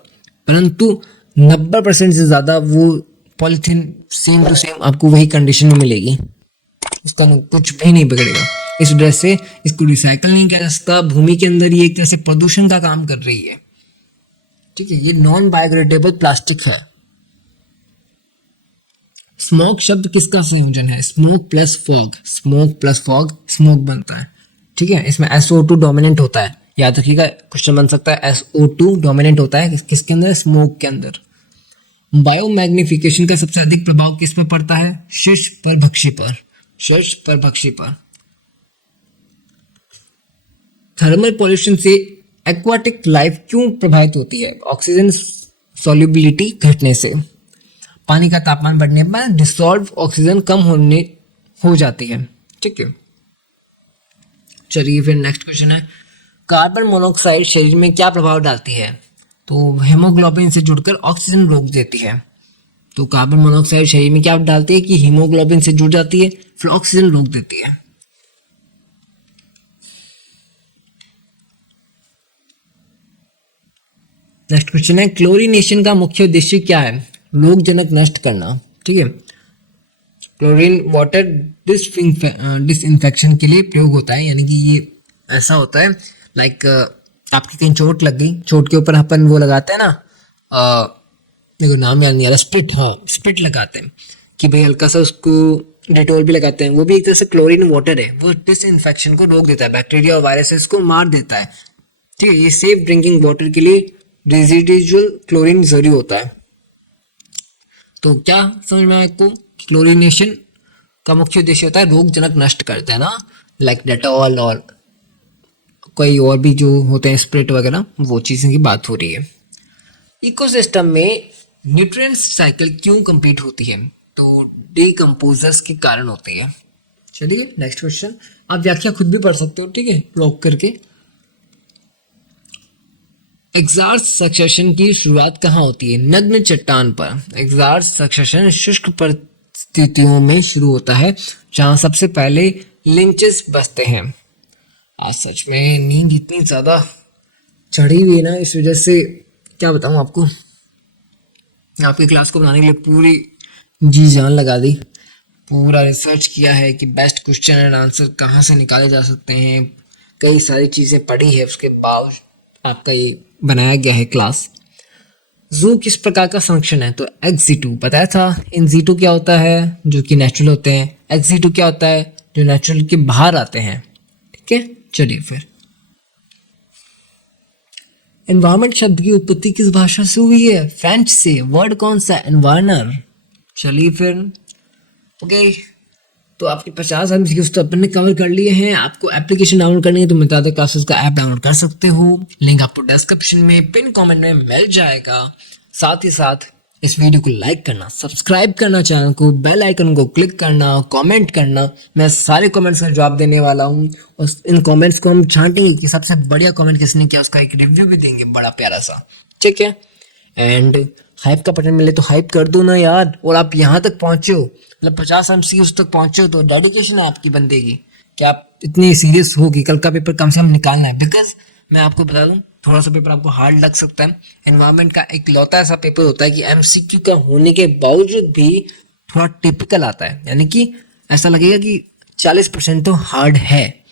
परंतु 90% से ज़्यादा वो पॉलीथीन सेम टू सेम आपको वही कंडीशन में मिलेगी, उसका कुछ भी नहीं बिगड़ेगा। इस वजह से इसको रिसाइकल नहीं किया जा सकता। भूमि के अंदर ये एक तरह से प्रदूषण का काम कर रही है। ठीक है, ये नॉन बायोडिग्रेडेबल प्लास्टिक है। स्मोक शब्द किसका संयोजन है? Smoke plus fog, smoke plus fog smoke बनता है। ठीक है, इसमें SO2 डोमिनेंट होता है, याद रखिएगा क्वेश्चन बन सकता है। SO2 डोमिनेंट होता है किसके अंदर? स्मोक के अंदर। बायोमैग्निफिकेशन का सबसे अधिक प्रभाव किस पर पड़ता है? शीर्ष परभक्षी पर, शीर्ष परभक्षी पर। थर्मल पॉल्यूशन से एक्वाटिक लाइफ क्यों प्रभावित होती है? ऑक्सीजन सॉल्युबिलिटी घटने से, पानी का तापमान बढ़ने पर डिसॉल्व ऑक्सीजन कम हो जाती है। ठीक है, चलिए फिर नेक्स्ट क्वेश्चन है, कार्बन मोनोऑक्साइड शरीर में क्या प्रभाव डालती है? तो हेमोग्लोबिन से जुड़कर ऑक्सीजन रोक देती है। तो कार्बन मोनोऑक्साइड शरीर में क्या डालती है कि हीमोग्लोबिन से जुड़ जाती है, फिर ऑक्सीजन रोक देती है। नेक्स्ट क्वेश्चन है, क्लोरीनेशन का मुख्य उद्देश्य क्या है? रोगजनक नष्ट करना। ठीक है, क्लोरीन वाटर डिसइंफेक्शन के लिए प्रयोग होता है, यानी कि ये ऐसा होता है लाइक आपकी कहीं चोट लग गई, चोट के ऊपर अपन वो लगाते हैं ना, देखो नाम याद नहीं आ रहा, स्प्रिट, हाँ स्प्रिट लगाते हैं कि भाई हल्का सा उसको डेटॉल भी लगाते हैं, वो भी एक तरह से क्लोरीन वाटर है, वो डिसइंफेक्शन को रोक देता है, बैक्टीरिया और वायरसेस को मार देता है। ठीक है, ये सेफ ड्रिंकिंग वाटर के लिए रेजिडुअल क्लोरीन जरूरी होता है। तो क्या समझ में आया आपको? क्लोरीनेशन का मुख्य उद्देश्य होता है रोगजनक नष्ट करते हैं ना, लाइक डेटॉल और कोई और भी जो होते हैं स्प्रिट वगैरह, वो चीज़ों की बात हो रही है। इकोसिस्टम में न्यूट्रिएंट साइकिल क्यों कंप्लीट होती है? तो डिकम्पोजर्स के कारण होती है। चलिए नेक्स्ट क्वेश्चन, आप व्याख्या खुद भी पढ़ सकते हो, ठीक है, लॉक करके। एग्जार्स सक्सेशन की शुरुआत कहाँ होती है? नग्न चट्टान पर। एग्जार्स सक्सेशन शुष्क परिस्थितियों में शुरू होता है, जहाँ सबसे पहले लिंचेस बसते हैं। आज सच में नींद इतनी ज़्यादा चढ़ी हुई है ना, इस वजह से क्या बताऊँ आपको, आपकी क्लास को बनाने के लिए पूरी जी जान लगा दी, पूरा रिसर्च किया है कि बेस्ट क्वेश्चन एंड आंसर कहाँ से निकाले जा सकते हैं, कई सारी चीज़ें पढ़ी है, उसके बाद आपका ये बनाया गया है क्लास। जू किस प्रकार का फंक्शन है? तो एक्सिटू बताया था। इनजीटू क्या होता है? जो कि नेचुरल होते हैं। एक्सिटू क्या होता है? जो नेचुरल के बाहर आते हैं। ठीक है, चलिए फिर। एनवायरमेंट शब्द की उत्पत्ति किस भाषा से हुई है? फ्रेंच से। वर्ड कौन सा? एनवायरनर। चलिए फिर, ओके, तो आपके 50 MCQs तो अपन ने कवर कर लिए हैं। आपको एप्लीकेशन डाउनलोड करनी है तो मितादा क्लासेस का ऐप डाउनलोड कर सकते हो, लिंक आपको डिस्क्रिप्शन में पिन कमेंट में मिल जाएगा। साथ ही साथ इस वीडियो को लाइक करना, सब्सक्राइब करना चैनल को, बेल आइकन को क्लिक करना, कमेंट करना। मैं सारे कमेंट्स का जवाब देने वाला हूँ और इन कमेंट्स को हम छांटेंगे कि सबसे बढ़िया कमेंट किसने किया, उसका एक रिव्यू भी देंगे बड़ा प्यारा सा। ठीक है, एंड हाइप का बटन मिले तो हाइप कर दो ना यार। और आप यहाँ तक पहुँचे हो, मतलब 50 MCQs तक पहुँचे हो, तो डेडिकेशन है आपकी बंदे की कि आप इतनी सीरियस हो कि कल का पेपर कम से कम निकालना है। बिकॉज मैं आपको बता दूं, थोड़ा सा पेपर आपको हार्ड लग सकता है। एनवायरमेंट का एक लौता ऐसा पेपर होता है कि MCQ का होने के बावजूद भी थोड़ा टिपिकल आता है, यानी कि ऐसा लगेगा कि 40% तो हार्ड है,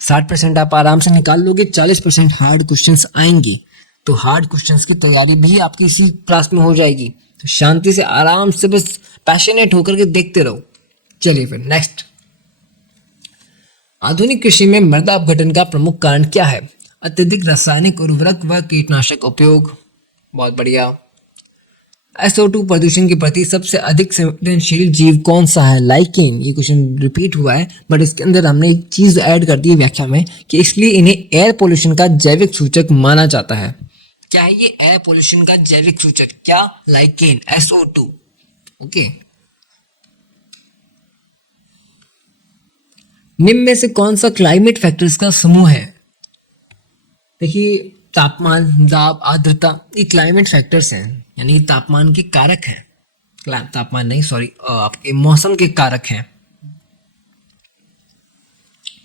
60% आप आराम से निकाल लोगे, 40% हार्ड क्वेश्चंस आएंगे। तो हार्ड क्वेश्चंस की तैयारी भी आपकी इसी क्लास में हो जाएगी। तो शांति से आराम से बस पैशनेट होकर के देखते रहो। चलिए फिर नेक्स्ट, आधुनिक कृषि में मृदा अपघटन का प्रमुख कारण क्या है? अत्यधिक रासायनिक उर्वरक व कीटनाशक उपयोग। बहुत बढ़िया। SO2 प्रदूषण के प्रति सबसे अधिक संवेदनशील जीव कौन सा है? लाइकेन। ये क्वेश्चन रिपीट हुआ है बट इसके अंदर हमने एक चीज ऐड कर दी है व्याख्या में कि इसलिए इन्हें एयर पोल्यूशन का जैविक सूचक माना जाता है। क्या है ये एयर पोल्यूशन का जैविक सूचक? क्या? Lichen, SO2। ओके, निम्न में से कौन सा क्लाइमेट फैक्टर्स का समूह है? देखिए, तापमान, दाब, आर्द्रता, ये क्लाइमेट फैक्टर्स हैं, यानी तापमान के कारक हैं। तापमान नहीं, सॉरी, आपके मौसम के कारक हैं।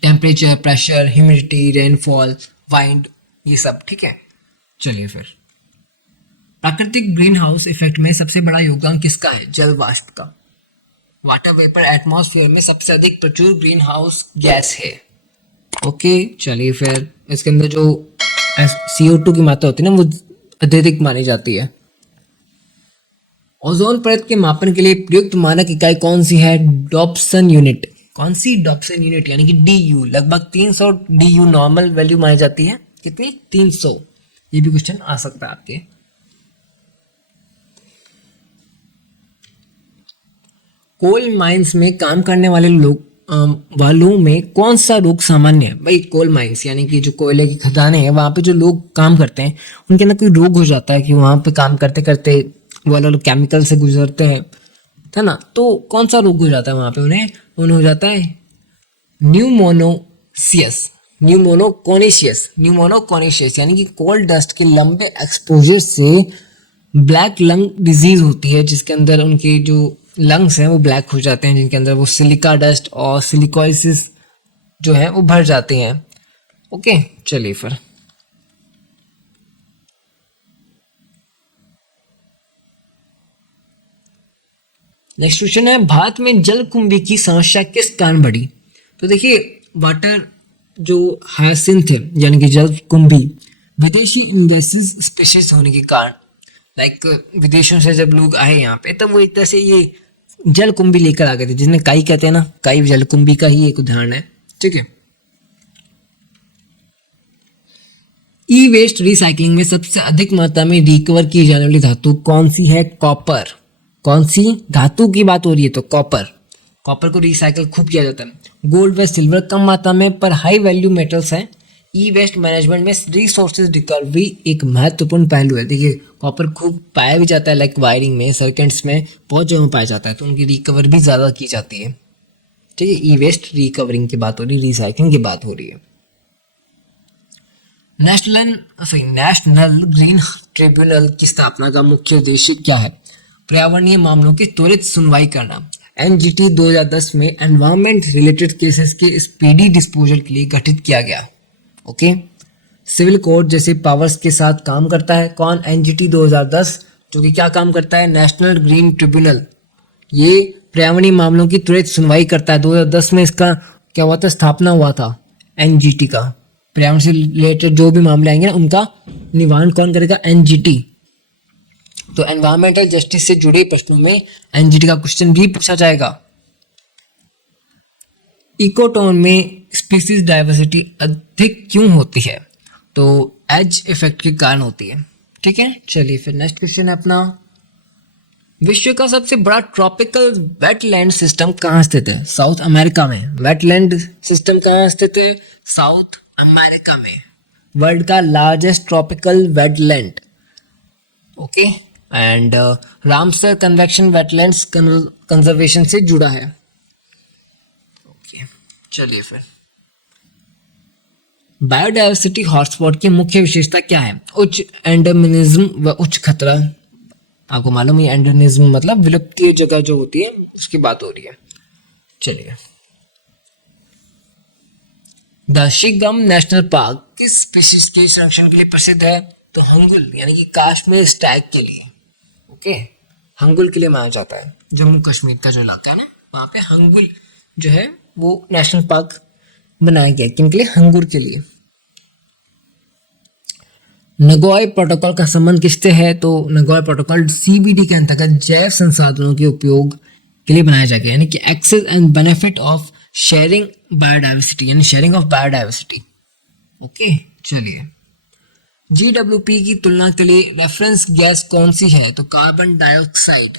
Temperature, pressure, humidity, rainfall, wind, ये सब, ठीक है। चलिए फिर प्राकृतिक ग्रीन हाउस इफेक्ट में सबसे बड़ा योगदान किसका है? जल वाष्प का। वाटर वेपर एटमॉस्फेयर में सबसे अधिक प्रचुर ग्रीन हाउस गैस है। ओके, चलिए फिर इसके अंदर जो CO2 की मात्रा होती है ना, वो अत्यधिक मानी जाती है। ओजोन परत के मापन के लिए प्रयुक्त मानक इकाई कौन सी है? Dobson unit. कौन सी? डॉप्सन यूनिट, यानी कि DU। लगभग 300 DU नॉर्मल वैल्यू मानी जाती है। कितनी? 300। ये भी क्वेश्चन आ सकता है आपके। कोल माइंस में काम करने वाले वालों में कौन सा रोग सामान्य है? भाई कोल माइंस यानी कि जो कोयले की खदानें हैं, वहां पे जो लोग काम करते हैं उनके अंदर कोई रोग हो जाता है कि वहां पे काम करते करते वो लोग केमिकल से गुजरते हैं, है ना, तो कौन सा रोग हो जाता है वहां पे उन्हें हो जाता है न्यूमोनोकोनिशियस, यानी कि कोल डस्ट के लंबे एक्सपोजर से ब्लैक लंग डिजीज होती है, जिसके अंदर उनके जो लंग्स हैं वो ब्लैक हो जाते हैं, जिनके अंदर वो सिलिका डस्ट और सिलिकोसिस जो है वो भर जाते हैं। ओके, चलिए फिर नेक्स्ट क्वेश्चन है, भारत में जलकुंभी की समस्या किस कारण बढ़ी? तो देखिए, वाटर जो हायसिंथ है यानी कि जलकुंभी विदेशी इन्वेसिव स्पीशीज होने के कारण, लाइक विदेशों से जब लोग आए यहाँ पे तब वो एक तरह से ये जलकुंभी लेकर आ गए थे, जिन्हें काई कहते हैं ना, काई जलकुंभी का ही एक उदाहरण है, ठीक है। ई वेस्ट रिसाइकलिंग में सबसे अधिक मात्रा में रिकवर की जाने वाली धातु कौन सी है? कॉपर। कौन सी धातु की बात हो रही है? तो कॉपर को रिसाइकल खूब किया जाता है। गोल्ड व सिल्वर कम मात्रा में पर हाई वैल्यू मेटल्स हैं। ई वेस्ट मैनेजमेंट में रिसोर्सेज रिकवरी एक महत्वपूर्ण पहलू है। देखिए, कॉपर खूब पाया भी जाता है, लाइक वायरिंग में, सर्किट्स में बहुत जगह पाया जाता है, तो उनकी रिकवर भी ज़्यादा की जाती है, ठीक है। ई वेस्ट रिकवरिंग की बात हो रही है, रिसाइकलिंग की बात हो रही है। नेशनल ग्रीन ट्रिब्यूनल की स्थापना का मुख्य उद्देश्य क्या है? पर्यावरणीय मामलों की त्वरित सुनवाई करना। NGT 2010 में एनवायरमेंट रिलेटेड केसेस के स्पीडी डिस्पोजल के लिए गठित किया गया। ओके, सिविल कोड जैसे पावर्स के साथ काम करता है कौन? NGT 2010, जो कि क्या काम करता है? National green tribunal. ये पर्यावरणीय मामलों की त्वरित सुनवाई करता है। 2010 में इसका क्या हुआ था? स्थापना हुआ था NGT का। पर्यावरण से रिलेटेड जो भी मामले आएंगे ना, उनका निवारण कौन करेगा? NGT। तो एनवायरमेंटल जस्टिस से जुड़े प्रश्नों में NGT का क्वेश्चन भी पूछा जाएगा। इकोटोन में स्पीसीज डाइवर्सिटी अधिक क्यों होती है? तो एज इफेक्ट के कारण होती है, ठीक है। चलिए फिर नेक्स्ट क्वेश्चन है अपना, विश्व का सबसे बड़ा ट्रॉपिकल वेटलैंड सिस्टम कहाँ स्थित है? साउथ अमेरिका में। वेटलैंड सिस्टम कहाँ स्थित है? साउथ अमेरिका में। वर्ल्ड का largest tropical wetland, okay, and Ramsar convection wetlands conservation से जुड़ा है। ओके, चलिए फिर बायोडायवर्सिटी हॉटस्पॉट की मुख्य विशेषता क्या है? उच्च एंडेमिज्म व उच्च खतरा। आपको मालूम है एंडेमिज्म मतलब विलुप्तीय जगह जो होती है उसकी बात हो रही है। चलिए, दाशिगम नेशनल पार्क किस स्पीशीज के संरक्षण के लिए प्रसिद्ध है? तो हंगुल यानी कि कश्मीर स्टैग के लिए। ओके, हंगुल के लिए माना जाता है। जम्मू कश्मीर का जो इलाका है ना, वहाँ पे हंगुल जो है वो नेशनल पार्क बनाया गया। किन के लिए? हंगुल के लिए। नगोय प्रोटोकॉल का संबंध किससे है? तो नगोय प्रोटोकॉल CBD के अंतर्गत जैव संसाधनों के उपयोग के लिए बनाया जाएगा, यानी कि access and benefit of sharing biodiversity, यानी शेयरिंग ऑफ बायोडाइवर्सिटी। ओके, चलिए, GWP की तुलना के लिए रेफरेंस गैस कौन सी है? तो कार्बन डाइऑक्साइड।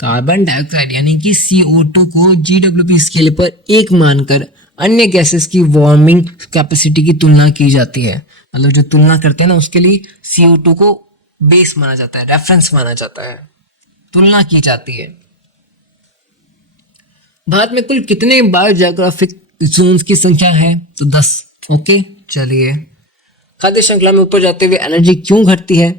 कार्बन डाइऑक्साइड यानी कि CO2 को GWP स्केल पर 1 मानकर अन्य गैसेस की वार्मिंग कैपेसिटी की तुलना की जाती है। मतलब जो तुलना करते हैं ना, उसके लिए CO2 को बेस माना जाता है, रेफरेंस माना जाता है, तुलना की जाती है। भारत में कुल कितने बायोजियोग्राफिक जोन्स की संख्या है? तो 10। ओके, चलिए, खाद्य श्रृंखला में ऊपर जाते हुए एनर्जी क्यों घटती है?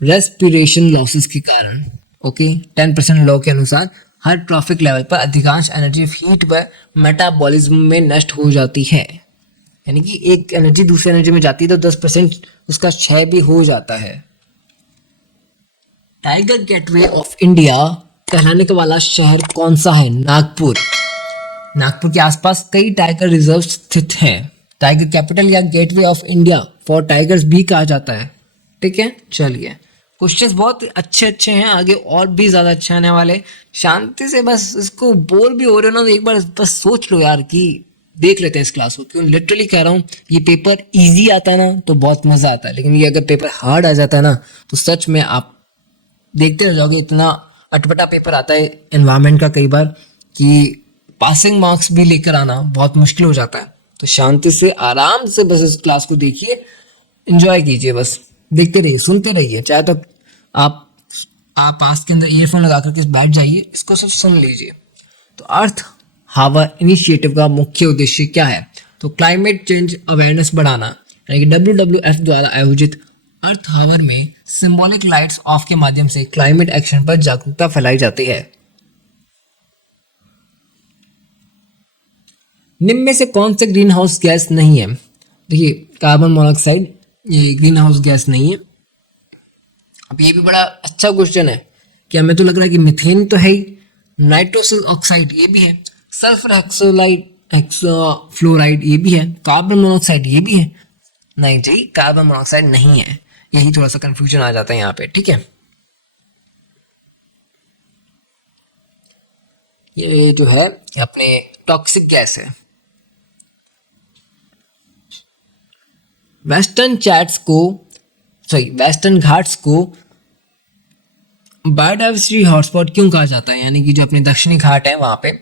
रेस्पिरेशन लॉसेस के कारण। ओके, 10% लॉ के अनुसार हर ट्रॉफिक लेवल पर अधिकांश एनर्जी हीट व मेटाबॉलिज्म में नष्ट हो जाती है। यानी कि एक एनर्जी दूसरी एनर्जी में जाती है तो 10% उसका क्षय भी हो जाता है। टाइगर गेटवे ऑफ इंडिया कहलाने का वाला शहर कौन सा है? नागपुर। नागपुर के आसपास कई टाइगर रिजर्व स्थित हैं। टाइगर कैपिटल या gateway of India for tigers भी कहा जाता है। ठीक है, चलिए क्वेश्चंस बहुत अच्छे अच्छे हैं, आगे और भी ज्यादा अच्छे आने वाले। शांति से बस इसको बोर भी हो रहे हो ना तो एक बार बस सोच लो यार कि देख लेते हैं इस क्लास को। क्यों लिटरली कह रहा हूँ, ये पेपर इजी आता है ना तो बहुत मजा आता है, लेकिन ये अगर पेपर हार्ड आ जाता है ना तो सच में आप देखते रह जाओगे। इतना अटपटा पेपर आता है एनवायरमेंट का कई बार कि पासिंग मार्क्स भी लेकर आना बहुत मुश्किल हो जाता है। तो शांति से आराम से बस इस क्लास को देखिए, एंजॉय कीजिए, बस देखते रहिए, सुनते रहिए। चाहे तो आप पास के अंदर ईयरफोन लगा करके बैठ जाइए, इसको सिर्फ सुन लीजिए। तो अर्थ हावर इनिशिएटिव का मुख्य उद्देश्य क्या है? तो क्लाइमेट चेंज अवेयरनेस बढ़ाना, यानी कि WWF द्वारा आयोजित अर्थ हावर में सिंबॉलिक लाइट्स ऑफ के माध्यम से क्लाइमेट एक्शन पर जागरूकता फैलाई जाती है। निम्न में से कौन से ग्रीन हाउस गैस नहीं है? देखिए, कार्बन मोनोऑक्साइड ये ग्रीन हाउस गैस नहीं है। अब ये भी बड़ा अच्छा क्वेश्चन है कि हमें तो लग रहा है कि मीथेन तो है ही, नाइट्रोस ऑक्साइड ये भी है, सल्फर फ्लोराइड ये भी है, कार्बन मोनोऑक्साइड ये भी है। नहीं जी, कार्बन मोनोऑक्साइड नहीं है। यही थोड़ा सा कंफ्यूजन आ जाता है यहाँ पे। ठीक है, ये जो है अपने टॉक्सिक गैस है। वेस्टर्न घाट्स को बायोडाइवर्सिटी हॉटस्पॉट क्यों कहा जाता है? यानी कि जो अपने दक्षिणी घाट है वहां पे,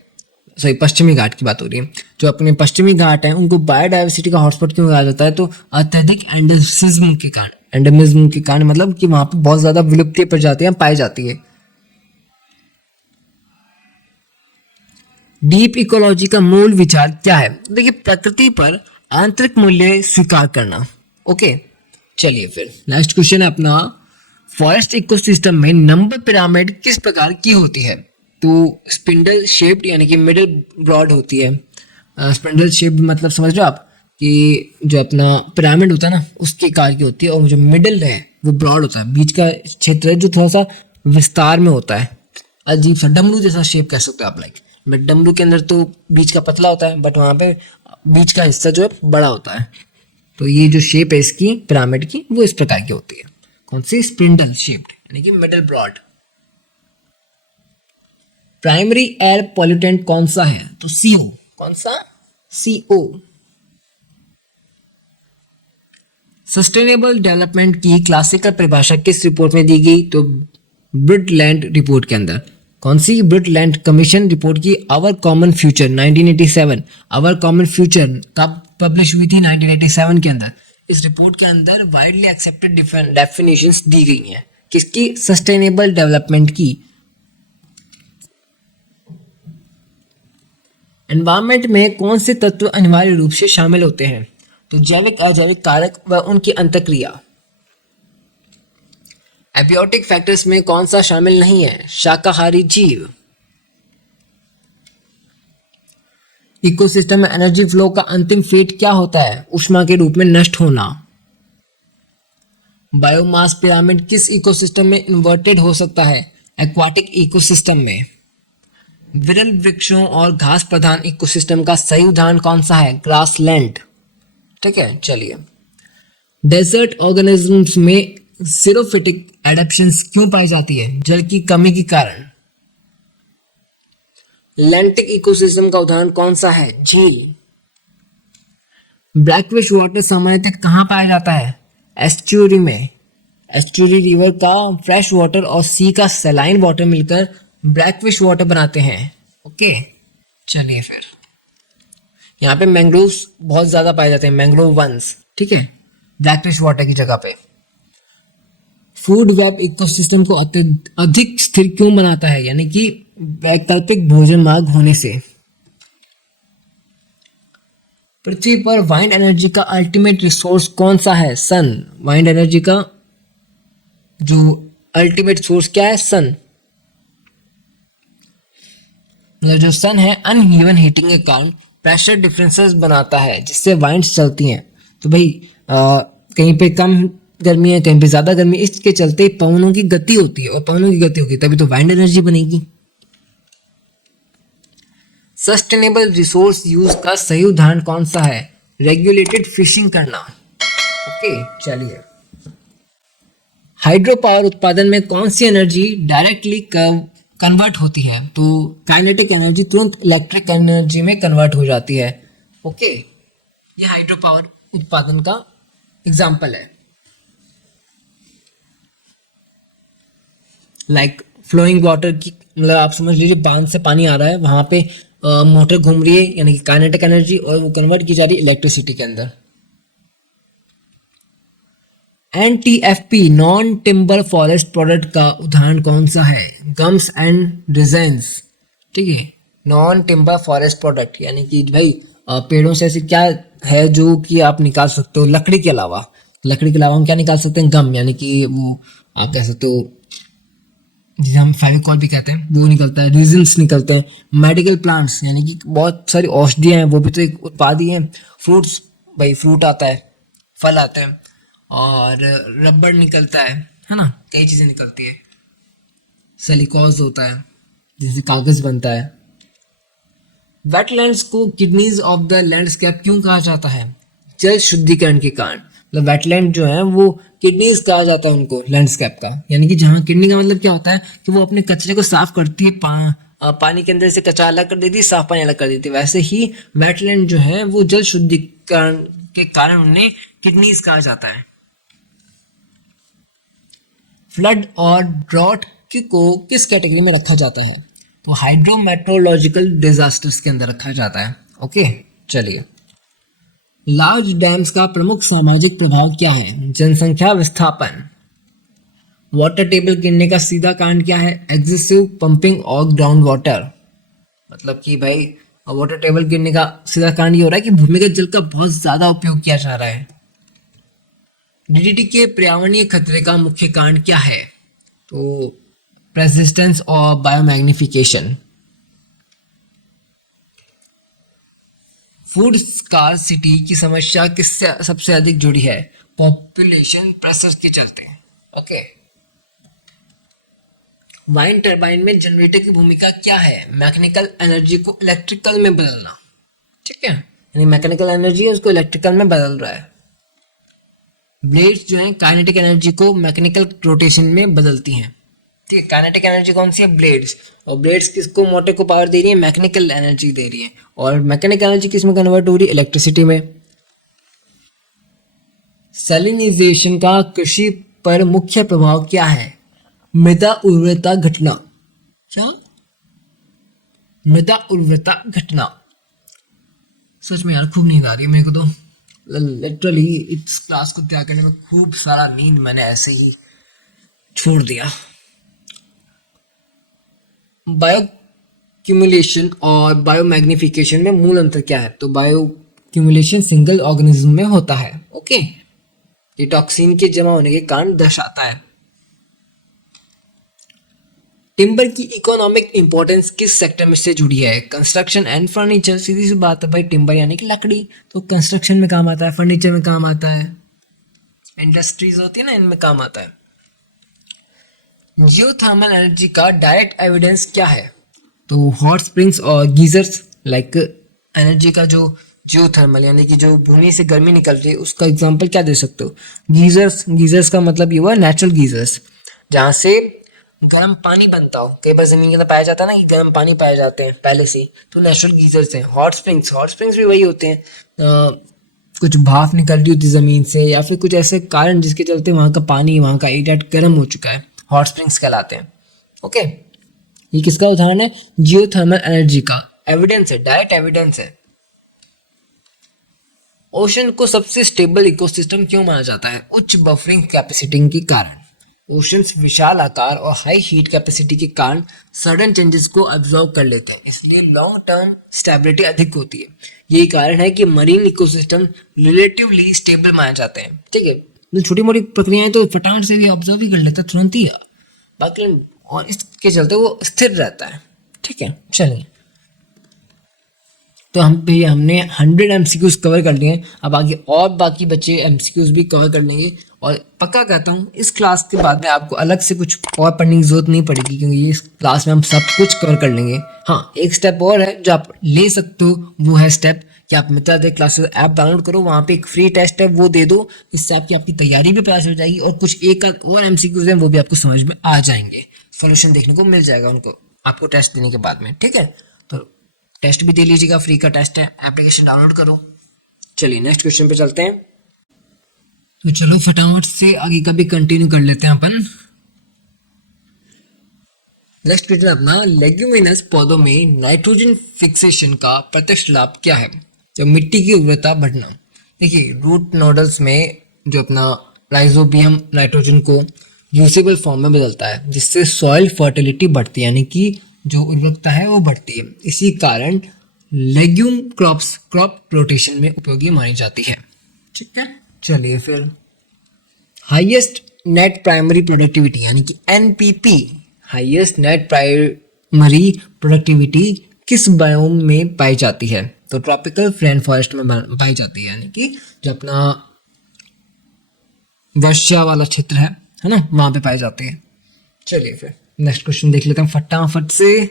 पश्चिमी घाट की बात हो रही है, जो अपने पश्चिमी घाट है उनको बायोडाइवर्सिटी का हॉटस्पॉट क्यों कहा जाता है? तो अत्यधिक एंडेमिज्म के कारण, मतलब कि वहां पे बहुत ज्यादा विलुप्तीय प्रजातियां पाई जाती है। डीप इकोलॉजी का मूल विचार क्या है? देखिए, प्रकृति पर आंतरिक मूल्य स्वीकार करना। ओके, चलिए फिर नेक्स्ट क्वेश्चन है अपना, फॉरेस्ट इकोसिस्टम में नंबर पिरामिड किस प्रकार की होती है? तो स्पिंडल शेप्ड यानी कि मिडिल ब्रॉड होती है। स्पिंडल शेप्ड मतलब समझ रहे हो आप कि जो अपना पिरामिड होता है ना उसके आकार की होती है, और जो मिडिल है वो ब्रॉड होता है, बीच का क्षेत्र है जो थोड़ा सा विस्तार में होता है। अजीब सा डमरू जैसा शेप कह सकते हो आप, लाइक बट डमरू के अंदर तो बीच का पतला होता है, बट वहां पे बीच का हिस्सा जो है बड़ा होता है। तो ये जो शेप है इसकी पिरामिड की वो इस प्रकार की होती है। कौन सी? स्पिंडल शेप्ड यानी कि middle broad. Primary air pollutant कौन सा है? तो CO। कौन सा? CO। सस्टेनेबल डेवलपमेंट की क्लासिकल परिभाषा किस रिपोर्ट में दी गई? तो ब्रिटलैंड रिपोर्ट के अंदर। कौन सी? ब्रिटलैंड कमीशन रिपोर्ट की our common future 1987। Our common future कब पब्लिश हुई थी? 1987 के अंदर। इस रिपोर्ट के अंदर वाइडली एक्सेप्टेड डेफिनेशंस दी गई हैं। किसकी? सस्टेनेबल डेवलपमेंट की। एनवायरमेंट में कौन से तत्व अनिवार्य रूप से शामिल होते हैं? तो जैविक अजैविक कारक व उनकी अंतःक्रिया। एबियोटिक फैक्टर्स में कौन सा शामिल नहीं है? शाकाहारी जीव। इकोसिस्टम में एनर्जी फ्लो का अंतिम फेट क्या होता है? ऊष्मा के रूप में नष्ट होना। बायोमास पिरामिड किस इकोसिस्टम में इन्वर्टेड हो सकता है? एक्वाटिक इकोसिस्टम में। विरल वृक्षों और घास प्रधान इकोसिस्टम का सही उदाहरण कौन सा है? ग्रासलैंड। ठीक है, चलिए। डेजर्ट ऑर्गेनिजम्स में जीरोफिटिक एडेप्शंस क्यों पाई जाती है? जल की कमी के कारण। लैंटिक इकोसिस्टम का उदाहरण कौन सा है? झील। ब्लैकफिश वाटर सामान्यतः कहाँ पाया जाता है? एस्चुरी में। एस्चुरी रिवर का फ्रेश वाटर और सी का सलाइन वाटर मिलकर ब्लैकफिश वाटर बनाते हैं। ओके, चलिए फिर यहाँ पे मैंग्रोव्स बहुत ज्यादा पाए जाते हैं, मैंग्रोव वंस। ठीक है, ब्लैकफिश वाटर की जगह पे। फूड वेब इकोसिस्टम को अधिक स्थिर क्यों बनाता है? यानी कि वैकल्पिक भोजन मार्ग होने से। पृथ्वी पर वाइंड एनर्जी का अल्टीमेट रिसोर्स कौन सा है? सन। वाइंड एनर्जी का जो अल्टीमेट सोर्स क्या है? सन। मतलब जो सन है अनइवन हीटिंग के कारण प्रेशर डिफरेंसेस बनाता है जिससे वाइंड्स चलती हैं। तो भाई कहीं पे कम गर्मी है, कहीं पे ज्यादा गर्मी है, इसके चलते पवनों की गति होती है, और पवनों की गति होगी तभी तो वाइंड एनर्जी बनेगी। सस्टेनेबल रिसोर्स यूज का सही उदाहरण कौन सा है? रेगुलेटेड फिशिंग करना। ओके चलिए, हाइड्रो पावर उत्पादन में कौन सी एनर्जी डायरेक्टली कन्वर्ट होती है? तो काइनेटिक एनर्जी तुरंत इलेक्ट्रिक एनर्जी में कन्वर्ट हो जाती है। ओके, ये हाइड्रो पावर उत्पादन का एग्जाम्पल है। लाइक फ्लोइंग वाटर की, मतलब आप समझ लीजिए बांध से पानी आ रहा है, वहां पे मोटर घूम रही है यानी कि काइनेटिक एनर्जी, और वो कन्वर्ट की जा रही है इलेक्ट्रिसिटी के अंदर। NTFP non timber forest product का उदाहरण कौन सा है? Gums and resins. ठीक है, नॉन टिम्बर फॉरेस्ट प्रोडक्ट यानी कि भाई पेड़ों से ऐसे क्या है जो कि आप निकाल सकते हो लकड़ी के अलावा। लकड़ी के अलावा हम क्या निकाल सकते हैं? गम, यानी कि आप कह सकते हो जिसे हम फेविकॉल भी कहते हैं, वो निकलता है। रीजन्स निकलते हैं। मेडिकल प्लांट्स यानी कि बहुत सारी औषधियाँ हैं, वो भी तो एक उत्पाद ही हैं। फ्रूट्स, भाई फ्रूट आता है, फल आते हैं, और रबड़ निकलता है ना, कई चीज़ें निकलती है। सेलिकॉज होता है जिससे कागज बनता है। वेटलैंड्स को किडनीज ऑफ द लैंडस्केप क्यों कहा जाता है? जल शुद्धिकरण के कारण। मतलब वेटलैंड जो है वो किडनीज कहा जाता है उनको लैंडस्केप का, यानी कि जहाँ किडनी का मतलब क्या होता है कि वो अपने कचरे को साफ करती है, पानी के अंदर से कचरा अलग कर देती है, साफ पानी अलग कर देती है। वैसे ही वेटलैंड जो है वो जल शुद्धिकरण के कारण उन्हें किडनीज कहा जाता है। फ्लड और ड्रॉट को किस कैटेगरी में रखा जाता है? तो हाइड्रोमेट्रोलॉजिकल डिजास्टर्स के अंदर रखा जाता है। ओके चलिए, लार्ज डैम्स का प्रमुख सामाजिक प्रभाव क्या है? जनसंख्या विस्थापन। वाटर टेबल गिरने का सीधा कारण क्या है? एग्जेसिव पंपिंग ऑफ ग्राउंड वाटर। मतलब कि भाई वाटर टेबल गिरने का सीधा कारण ये हो रहा है कि भूमिगत जल का बहुत ज्यादा उपयोग किया जा रहा है। डीडीटी के पर्यावरणीय खतरे का मुख्य कारण क्या है? तो प्रेसिस्टेंस और बायोमैग्निफिकेशन। फूड स्कार्सिटी की समस्या किससे सबसे अधिक जुड़ी है? पॉपुलेशन प्रेशर के चलते। ओके, वाइन टरबाइन में जनरेटर की भूमिका क्या है? मैकेनिकल एनर्जी को इलेक्ट्रिकल में बदलना। ठीक है, यानी मैकेनिकल एनर्जी है उसको इलेक्ट्रिकल में बदल रहा है। ब्लेड्स जो है काइनेटिक एनर्जी को मैकेनिकल रोटेशन में बदलती हैं। ठीक है, काइनेटिक एनर्जी कौन सी है? ब्लेड्स। और ब्लेड्स किसको, मोटर को पावर दे रही है? मैकेनिकल एनर्जी दे रही है। और मैकेनिकल एनर्जी किस में कन्वर्ट हो रही है? इलेक्ट्रिसिटी में। सैलिनाइजेशन का कृषि पर मुख्य प्रभाव क्या है? मृदा उर्वरता घटना। क्या? मृदा उर्वरता घटना। सच में यार खूब नींद आ रही है मेरे को तो, लिटरली इस क्लास को तैयार करने में खूब सारा नींद मैंने ऐसे ही छोड़ दिया। बायोक्यूमुलेशन और बायोमैग्निफिकेशन में मूल अंतर क्या है? तो बायोक्यूमुलेशन सिंगल ऑर्गेनिज्म में होता है। ओके, ये टॉक्सिन के जमा होने के कारण दर्शाता है। टिम्बर की इकोनॉमिक इंपॉर्टेंस किस सेक्टर में से जुड़ी है? Construction and furniture. सीधी सी बात है भाई, टिम्बर यानी कि लकड़ी, तो कंस्ट्रक्शन में काम आता है, फर्नीचर में काम आता है, इंडस्ट्रीज होती है ना, इनमें काम आता है। जियोथर्मल एनर्जी का डायरेक्ट एविडेंस क्या है? तो हॉट स्प्रिंग्स और गीजर्स। लाइक एनर्जी का जो जियोथर्मल यानी कि जो भूमि से गर्मी निकल रही है उसका एग्जांपल क्या दे सकते हो? गीजर्स। गीजर्स का मतलब ये हुआ नेचुरल गीजर्स, जहाँ से गर्म पानी बनता हो। कई बार जमीन के अंदर पाया जाता है ना कि गर्म पानी पाए जाते हैं पहले से, तो नेचुरल गीजर्स हैं। हॉट स्प्रिंग्स, हॉट स्प्रिंग्स भी वही होते हैं, कुछ भाप निकल रही होती है जमीन से, या फिर कुछ ऐसे कारण जिसके चलते वहाँ का पानी, वहाँ का एरिया गर्म हो चुका है, हॉट स्प्रिंग्स कहलाते हैं। ओके, ये किसका उदाहरण है? जियोथर्मल एनर्जी का एविडेंस है, डायरेक्ट एविडेंस है। ओशन को सबसे स्टेबल इकोसिस्टम क्यों माना जाता है? उच्च बफरिंग कैपेसिटी के कारण। ओशंस विशाल आकार और हाई हीट कैपेसिटी के कारण सडन चेंजेस को अब्जॉर्व कर लेते हैं, इसलिए लॉन्ग टर्म स्टेबिलिटी अधिक होती है। यही कारण है कि मरीन इकोसिस्टम रिलेटिवली स्टेबल माने जाते हैं। ठीक है, छोटी मोटी प्रक्रियाएं तो फटाफट से भी ऑब्जर्व ही कर लेता है तुरंत ही, बाकी और इसके चलते वो स्थिर रहता है। ठीक है, चलिए तो हमने 100 एमसीक्यूज कवर कर लिए हैं। अब आगे और बाकी बच्चे एमसीक्यूज भी कवर कर लेंगे, और पक्का कहता हूँ इस क्लास के बाद में आपको अलग से कुछ और पढ़ने की जरूरत नहीं पड़ेगी, क्योंकि इस क्लास में हम सब कुछ कवर कर लेंगे। हाँ, एक स्टेप और है जो आप ले सकते हो, वो है स्टेप कि आप मित्रादय क्लासेस ऐप डाउनलोड करो, वहाँ पे एक फ्री टेस्ट है वो दे दो। इससे आपकी तैयारी भी पता चल जाएगी, और कुछ एक और एमसीक्यूज हैं वो भी आपको समझ में आ जाएंगे, सॉल्यूशन देखने को मिल जाएगा उनको आपको टेस्ट देने के बाद में। ठीक है, तो टेस्ट भी दे लीजिएगा, फ्री का टेस्ट है, एप्लीकेशन डाउनलोड करो। चलिए नेक्स्ट क्वेश्चन पे चलते हैं। तो चलो फटाफट से आगे का भी कंटिन्यू कर लेते हैं अपन। नेक्स्ट क्वेश्चन अपना, लेग्यूमिनस पौधों में नाइट्रोजन फिक्सेशन का प्रत्यक्ष लाभ क्या है? तो मिट्टी की उर्वरता बढ़ना। देखिए, रूट नोडल्स में जो अपना राइजोबियम नाइट्रोजन को यूजेबल फॉर्म में बदलता है, जिससे सॉइल फर्टिलिटी बढ़ती है, यानी कि जो उर्वरकता है वो बढ़ती है। इसी कारण लेग्यूम क्रॉप रोटेशन में उपयोगी मानी जाती है। ठीक है, चलिए फिर हाईएस्ट नेट प्राइमरी प्रोडक्टिविटी यानी कि NPP, highest net primary productivity किस बायोम में पाई जाती है? तो ट्रॉपिकल रेन फॉरेस्ट में पाई जाती है, यानी कि जो अपना वर्षा वाला क्षेत्र है ना, वहां पे पाई जाती है। चलिए फिर नेक्स्ट क्वेश्चन देख लेते हैं फटाफट से।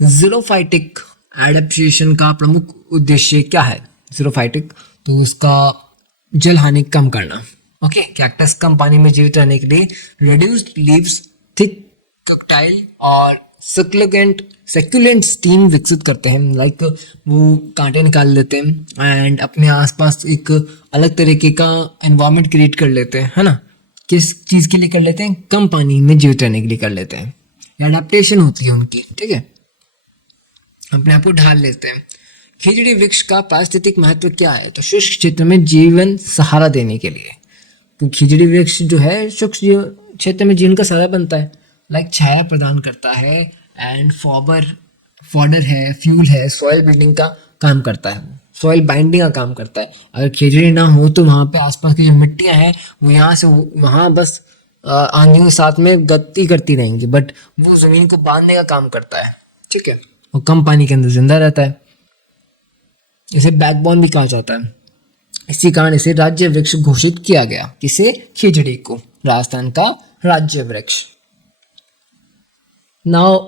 जीरोफाइटिक एडेप्टेशन का प्रमुख उद्देश्य क्या है? जीरोफाइटिक, तो उसका जल हानि कम करना। ओके, कैक्टस कम पानी में जीवित रहने के लिए रिड्यूस्ड लीव्स, थिक कॉकटाइल और सक्यूलेंट स्टीम विकसित करते हैं। लाइक वो कांटे निकाल लेते हैं एंड अपने आसपास एक अलग तरीके का एनवायरनमेंट क्रिएट कर लेते हैं, है ना। किस चीज़ के लिए कर लेते हैं? कम पानी में जीवित रहने के लिए कर लेते हैं, एडेप्टेशन होती है उनकी। ठीक है, अपने आप को ढाल लेते हैं। खिजड़ी वृक्ष का पारिस्थितिक महत्व क्या है? तो शुष्क क्षेत्र में जीवन सहारा देने के लिए। तो खिजड़ी वृक्ष जो है शुष्क क्षेत्र में जीवन का सहारा बनता है, लाइक छाया प्रदान करता है एंड फॉडर है, फ्यूल है, सॉइल बिल्डिंग का काम करता है, सॉइल बाइंडिंग का काम करता है। अगर खिजड़ी ना हो तो वहाँ पे आसपास की जो मिट्टियाँ हैं वो यहाँ से वहाँ बस आंधियों के साथ में गति करती रहेंगी, बट वो ज़मीन को बांधने का काम करता है। ठीक है, और कम पानी के अंदर जिंदा रहता है, इसे बैकबोन भी कहा जाता है। इसी कारण इसे राज्य वृक्ष घोषित किया गया। किसे? खिजड़ी को, राजस्थान का राज्य वृक्ष। Now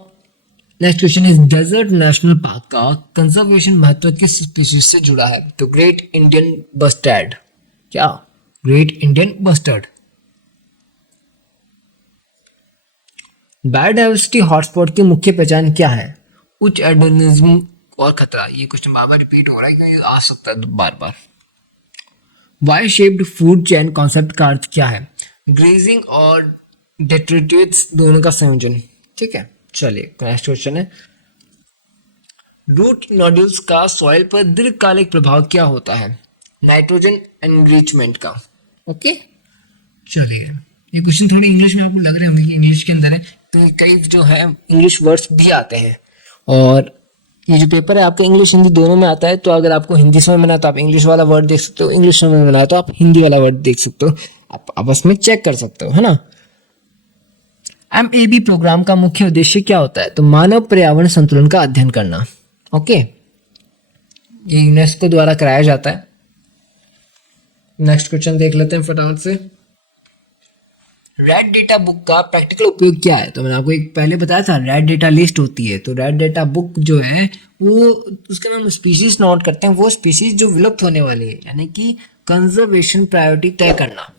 next question is, desert national park का कंजर्वेशन महत्व किस स्पीशीज से जुड़ा है? तो ग्रेट इंडियन बस्टर्ड। क्या? Great Indian bustard. Biodiversity hotspot की मुख्य पहचान क्या है? उच्च एंडेमिज्म और खतरा। ये क्वेश्चन बार बार रिपीट हो रहा है क्योंकि आ सकता है बार बार। Y shaped food chain concept का अर्थ क्या है? ग्रेजिंग और डेट्रिटिव्स दोनों का संयोजन। ठीक है, चलिए नेक्स्ट क्वेश्चन है, रूट नोड्यूल्स का सॉइल पर दीर्घकालिक प्रभाव क्या होता है? नाइट्रोजन एनरिचमेंट का। ओके, चलिए ये क्वेश्चन थोड़े इंग्लिश में आपको लग रहे होंगे कि इंग्लिश के अंदर है, तो कई जो है इंग्लिश वर्ड्स भी आते हैं, और ये जो पेपर है आपका इंग्लिश हिंदी दोनों में आता है। तो अगर आपको हिंदी समझ में ना तो आप इंग्लिश वाला वर्ड देख सकते हो, इंग्लिश समझ में ना तो आप हिंदी वाला वर्ड देख सकते हो, आप आपस में चेक कर सकते हो, है ना। MAB प्रोग्राम का मुख्य उद्देश्य क्या होता है? तो मानव पर्यावरण संतुलन का अध्ययन करना। ओके, ये यूनेस्को द्वारा कराया जाता है। नेक्स्ट क्वेश्चन देख लेते हैं फटाफट से। रेड डेटा बुक का प्रैक्टिकल उपयोग क्या है? तो मैंने आपको एक पहले बताया था, रेड डेटा लिस्ट होती है। तो रेड डेटा बुक जो है वो उसके नाम स्पीशीज नोट करते हैं, वो स्पीशीज जो विलुप्त होने वाली है, यानी कि कंजर्वेशन प्रायोरिटी तय करना।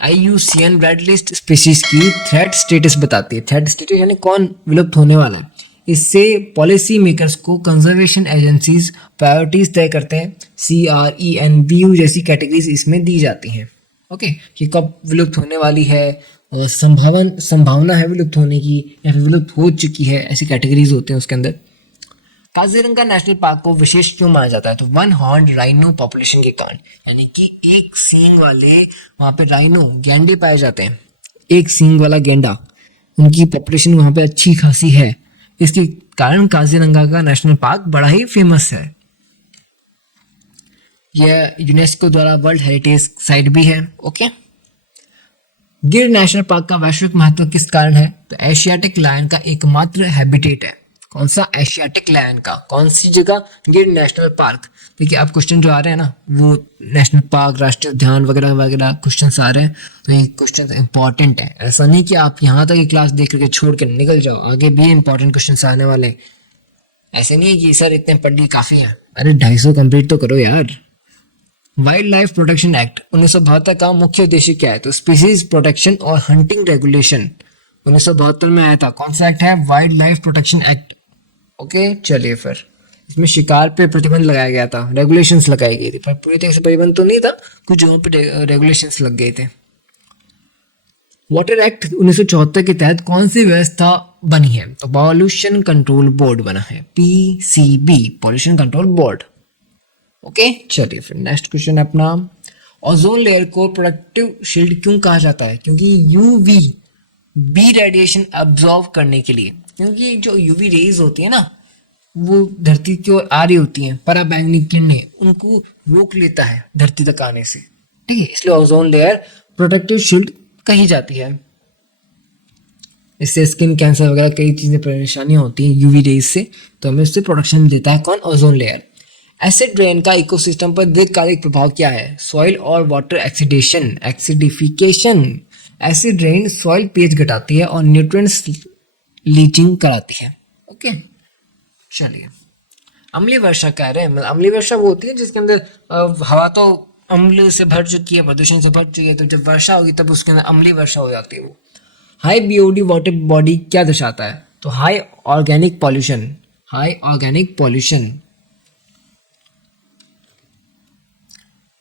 IUCN रेड लिस्ट स्पीशीज की थ्रेट स्टेटस बताती है। थ्रेट स्टेटस यानी कौन विलुप्त होने वाला है। इससे पॉलिसी मेकर्स को कंजर्वेशन एजेंसीज प्रायोरिटीज तय करते हैं। CRENBU जैसी कैटेगरीज इसमें दी जाती हैं। ओके, कि कब विलुप्त होने वाली है और संभावना है विलुप्त होने की या फिर विलुप्त हो चुकी है, ऐसी कैटेगरीज होते हैं उसके अंदर। काजीरंगा नेशनल पार्क को विशेष क्यों माना जाता है? तो वन हॉर्न राइनो पॉपुलेशन के कारण, यानी कि एक सींग वाले वहाँ पे राइनो गैंडे पाए जाते हैं। एक सींग वाला गेंडा, उनकी पॉपुलेशन वहाँ पे अच्छी खासी है, इसके कारण काजीरंगा का नेशनल पार्क बड़ा ही फेमस है। यह यूनेस्को द्वारा वर्ल्ड हेरिटेज साइट भी है। ओके, गिर नेशनल पार्क का वैश्विक महत्व किस कारण है? तो एशियाटिक लायन का एकमात्र हैबिटेट है। कौन सा? एशियाटिक लायन का। कौन सी जगह? गिर नेशनल पार्क। देखिए अब क्वेश्चन जो आ रहे हैं ना, वो नेशनल पार्क, राष्ट्रीय उद्यान वगैरह वगैरह क्वेश्चन आ रहे हैं, तो ये क्वेश्चन इंपॉर्टेंट है। ऐसा नहीं कि आप यहाँ तक ये क्लास देख करके छोड़ के निकल जाओ, आगे भी इंपॉर्टेंट क्वेश्चन आने वाले हैं। ऐसे नहीं है कि सर इतने पढ़ लिए काफी है, अरे 250 कंप्लीट तो करो यार। वाइल्ड लाइफ प्रोटेक्शन एक्ट 1972 का मुख्य उद्देश्य क्या है? तो स्पीसीज प्रोटेक्शन और हंटिंग रेगुलेशन 1972 में आया था। कौन सा एक्ट है? Wild life protection act. Okay चलिए फिर, इसमें शिकार पे प्रतिबंध लगाया गया था, रेगुलेशंस लगाई गई थी, पर पूरी तरह से प्रतिबंध तो नहीं था, कुछ जगहों पे रेगुलेशंस लग गए थे। वाटर एक्ट 1974 के तहत कौन सी व्यवस्था बनी है? तो पॉल्यूशन कंट्रोल बोर्ड बना है, PCB, pollution control board. Okay चलिए फिर नेक्स्ट क्वेश्चन है अपना, ओजोन लेयर को प्रोटेक्टिव शील्ड क्यों कहा जाता है? क्योंकि यूवी बी रेडिएशन अब्जॉर्व करने के लिए, क्योंकि जो यूवी रेज होती है ना, वो धरती की ओर आ रही होती हैं, पराबैंगनी किरणें, उनको रोक लेता है धरती तक आने से, ठीक है, इसलिए ओजोन लेयर प्रोटेक्टिव शील्ड कही जाती है। इससे स्किन कैंसर वगैरह कई चीजें परेशानियां होती हैं यूवी रेज से, तो हमें उससे प्रोटेक्शन देता है कौन? Ozone layer. एसिड रेन का इकोसिस्टम पर दीर्घकालिक प्रभाव क्या है? सॉइल और water oxidation, acidification. Acid rain soil pH घटाती है और न्यूट्रिएंट्स लीचिंग कराती है। ओके चलिए, अम्लीय वर्षा कह रहे हैं, मतलब अम्लीय वर्षा वो होती है जिसके अंदर हवा तो अम्ल से भर चुकी है, प्रदूषण से भर चुकी है, तो जब वर्षा होगी तब उसके अंदर अम्लीय वर्षा हो जाती है वो। हाई बीओडी वाटर बॉडी क्या दर्शाता है? तो high organic pollution, high organic pollution.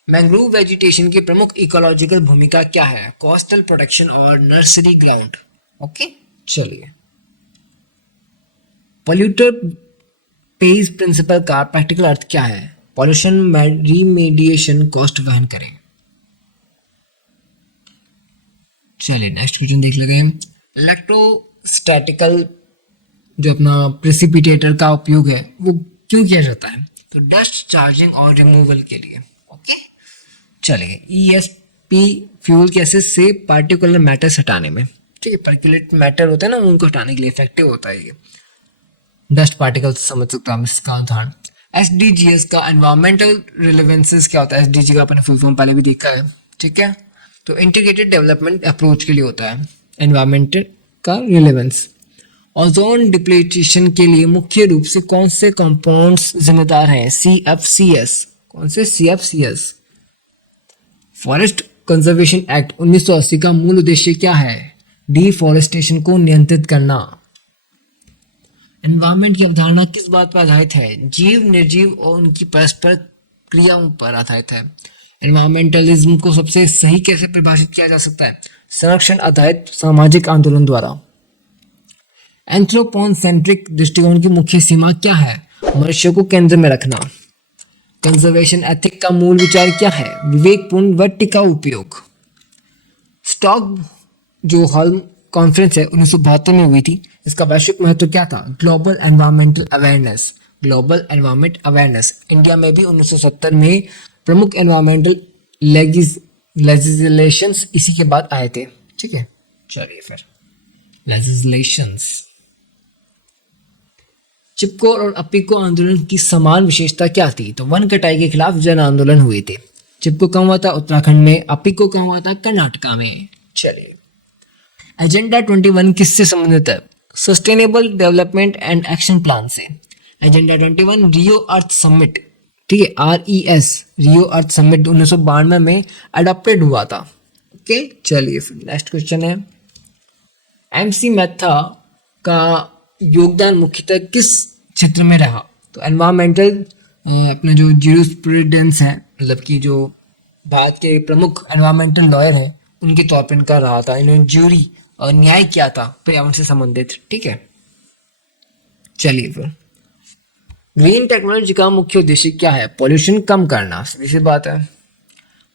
Mangrove vegetation की प्रमुख इकोलॉजिकल भूमिका क्या है? कोस्टल प्रोटेक्शन और नर्सरी ग्राउंड। ओके चलिए, पोल्यूटर पेज प्रिंसिपल का प्रैक्टिकल अर्थ क्या है? पॉल्यूशन रिमेडिएशन कॉस्ट वहन करें। चलिए नेक्स्ट क्वेश्चन देख लेते हैं, इलेक्ट्रोस्टैटिकल जो अपना प्रेसिपिटेटर का उपयोग है वो क्यों किया जाता है? तो डस्ट चार्जिंग और रिमूवल के लिए। ओके चलिए, ईएसपी फ्यूल गैसेस से पार्टिकुलर मैटर्स हटाने में, ठीक है, पार्टिकुलेट मैटर होता है ना, उनको हटाने के लिए इफेक्टिव होता है ये। डस्ट पार्टिकल्स समझ सकते हो हम इसका उदाहरण। एसडीजीएस का एनवायरमेंटल रिलेवेंसेस क्या होता है? एसडीजी का अपने फुल फॉर्म पहले भी देखा है, ठीक है, तो इंटीग्रेटेड डेवलपमेंट अप्रोच के लिए होता है एनवायरमेंटल का रिलेवेंस। ओजोन डिप्लीशन के लिए मुख्य रूप से कौन से कंपाउंड्स जिम्मेदार हैं? सीएफसीएस। कौन से? सीएफसीएस। फॉरेस्ट कंजर्वेशन एक्ट 1980 का मूल उद्देश्य क्या है? डिफॉरेस्टेशन को नियंत्रित करना। एनवायरमेंट की अवधारणा किस बात पर आधारित है? जीव, निर्जीव और उनकी परस्पर क्रियाओं पर आधारित है। एनवायरमेंटलिज्म को सबसे सही कैसे परिभाषित किया जा सकता है? संरक्षण आधारित सामाजिक आंदोलन द्वारा। एंथ्रोपोसेंट्रिक दृष्टिकोण की मुख्य सीमा क्या है? मनुष्य को केंद्र में रखना। कंजर्वेशन एथिक का मूल विचार क्या है? विवेकपूर्ण व टिकाऊ उपयोग। स्टॉक जो हॉल कॉन्फ्रेंस है 1972 में हुई थी, इसका वैश्विक महत्व क्या था? Global environmental awareness, global environment awareness. India में भी 1970 में प्रमुख एनवायरमेंटल लेजिस्लेशंस इसी के बाद आए थे, ठीक है। चलिए फिर लेजिस्लेशंस। चिपको और अपिको आंदोलन की समान विशेषता क्या थी? तो वन कटाई के खिलाफ जन आंदोलन हुए थे। चिपको कहाँ हुआ था? उत्तराखंड में। अपिको कहाँ हुआ था? कर्नाटका में। चलिए, एजेंडा 21 किससे संबंधित है? Sustainable development and action plan से। एजेंडा 21 रियो अर्थ समिट, ठीक है, RES, रियो अर्थ समिट 1992 में अडॉप्टेड हुआ था। ओके चलिए फिर नेक्स्ट क्वेश्चन है, MC मेथा का योगदान मुख्यतः किस क्षेत्र में रहा? तो एनवायरमेंटल अपना जो ज्यूरिस्प्रूडेंस है, मतलब कि जो भारत के प्रमुख एनवायरमेंटल लॉयर हैं उनके तौर पर इनका रहा था। इन्होंने ज्यूरी और न्याय किया था पर्यावरण से संबंधित, ठीक है। चलिए फिर ग्रीन टेक्नोलॉजी का मुख्य उद्देश्य क्या है? पॉल्यूशन कम करना, सीधी सी बात है।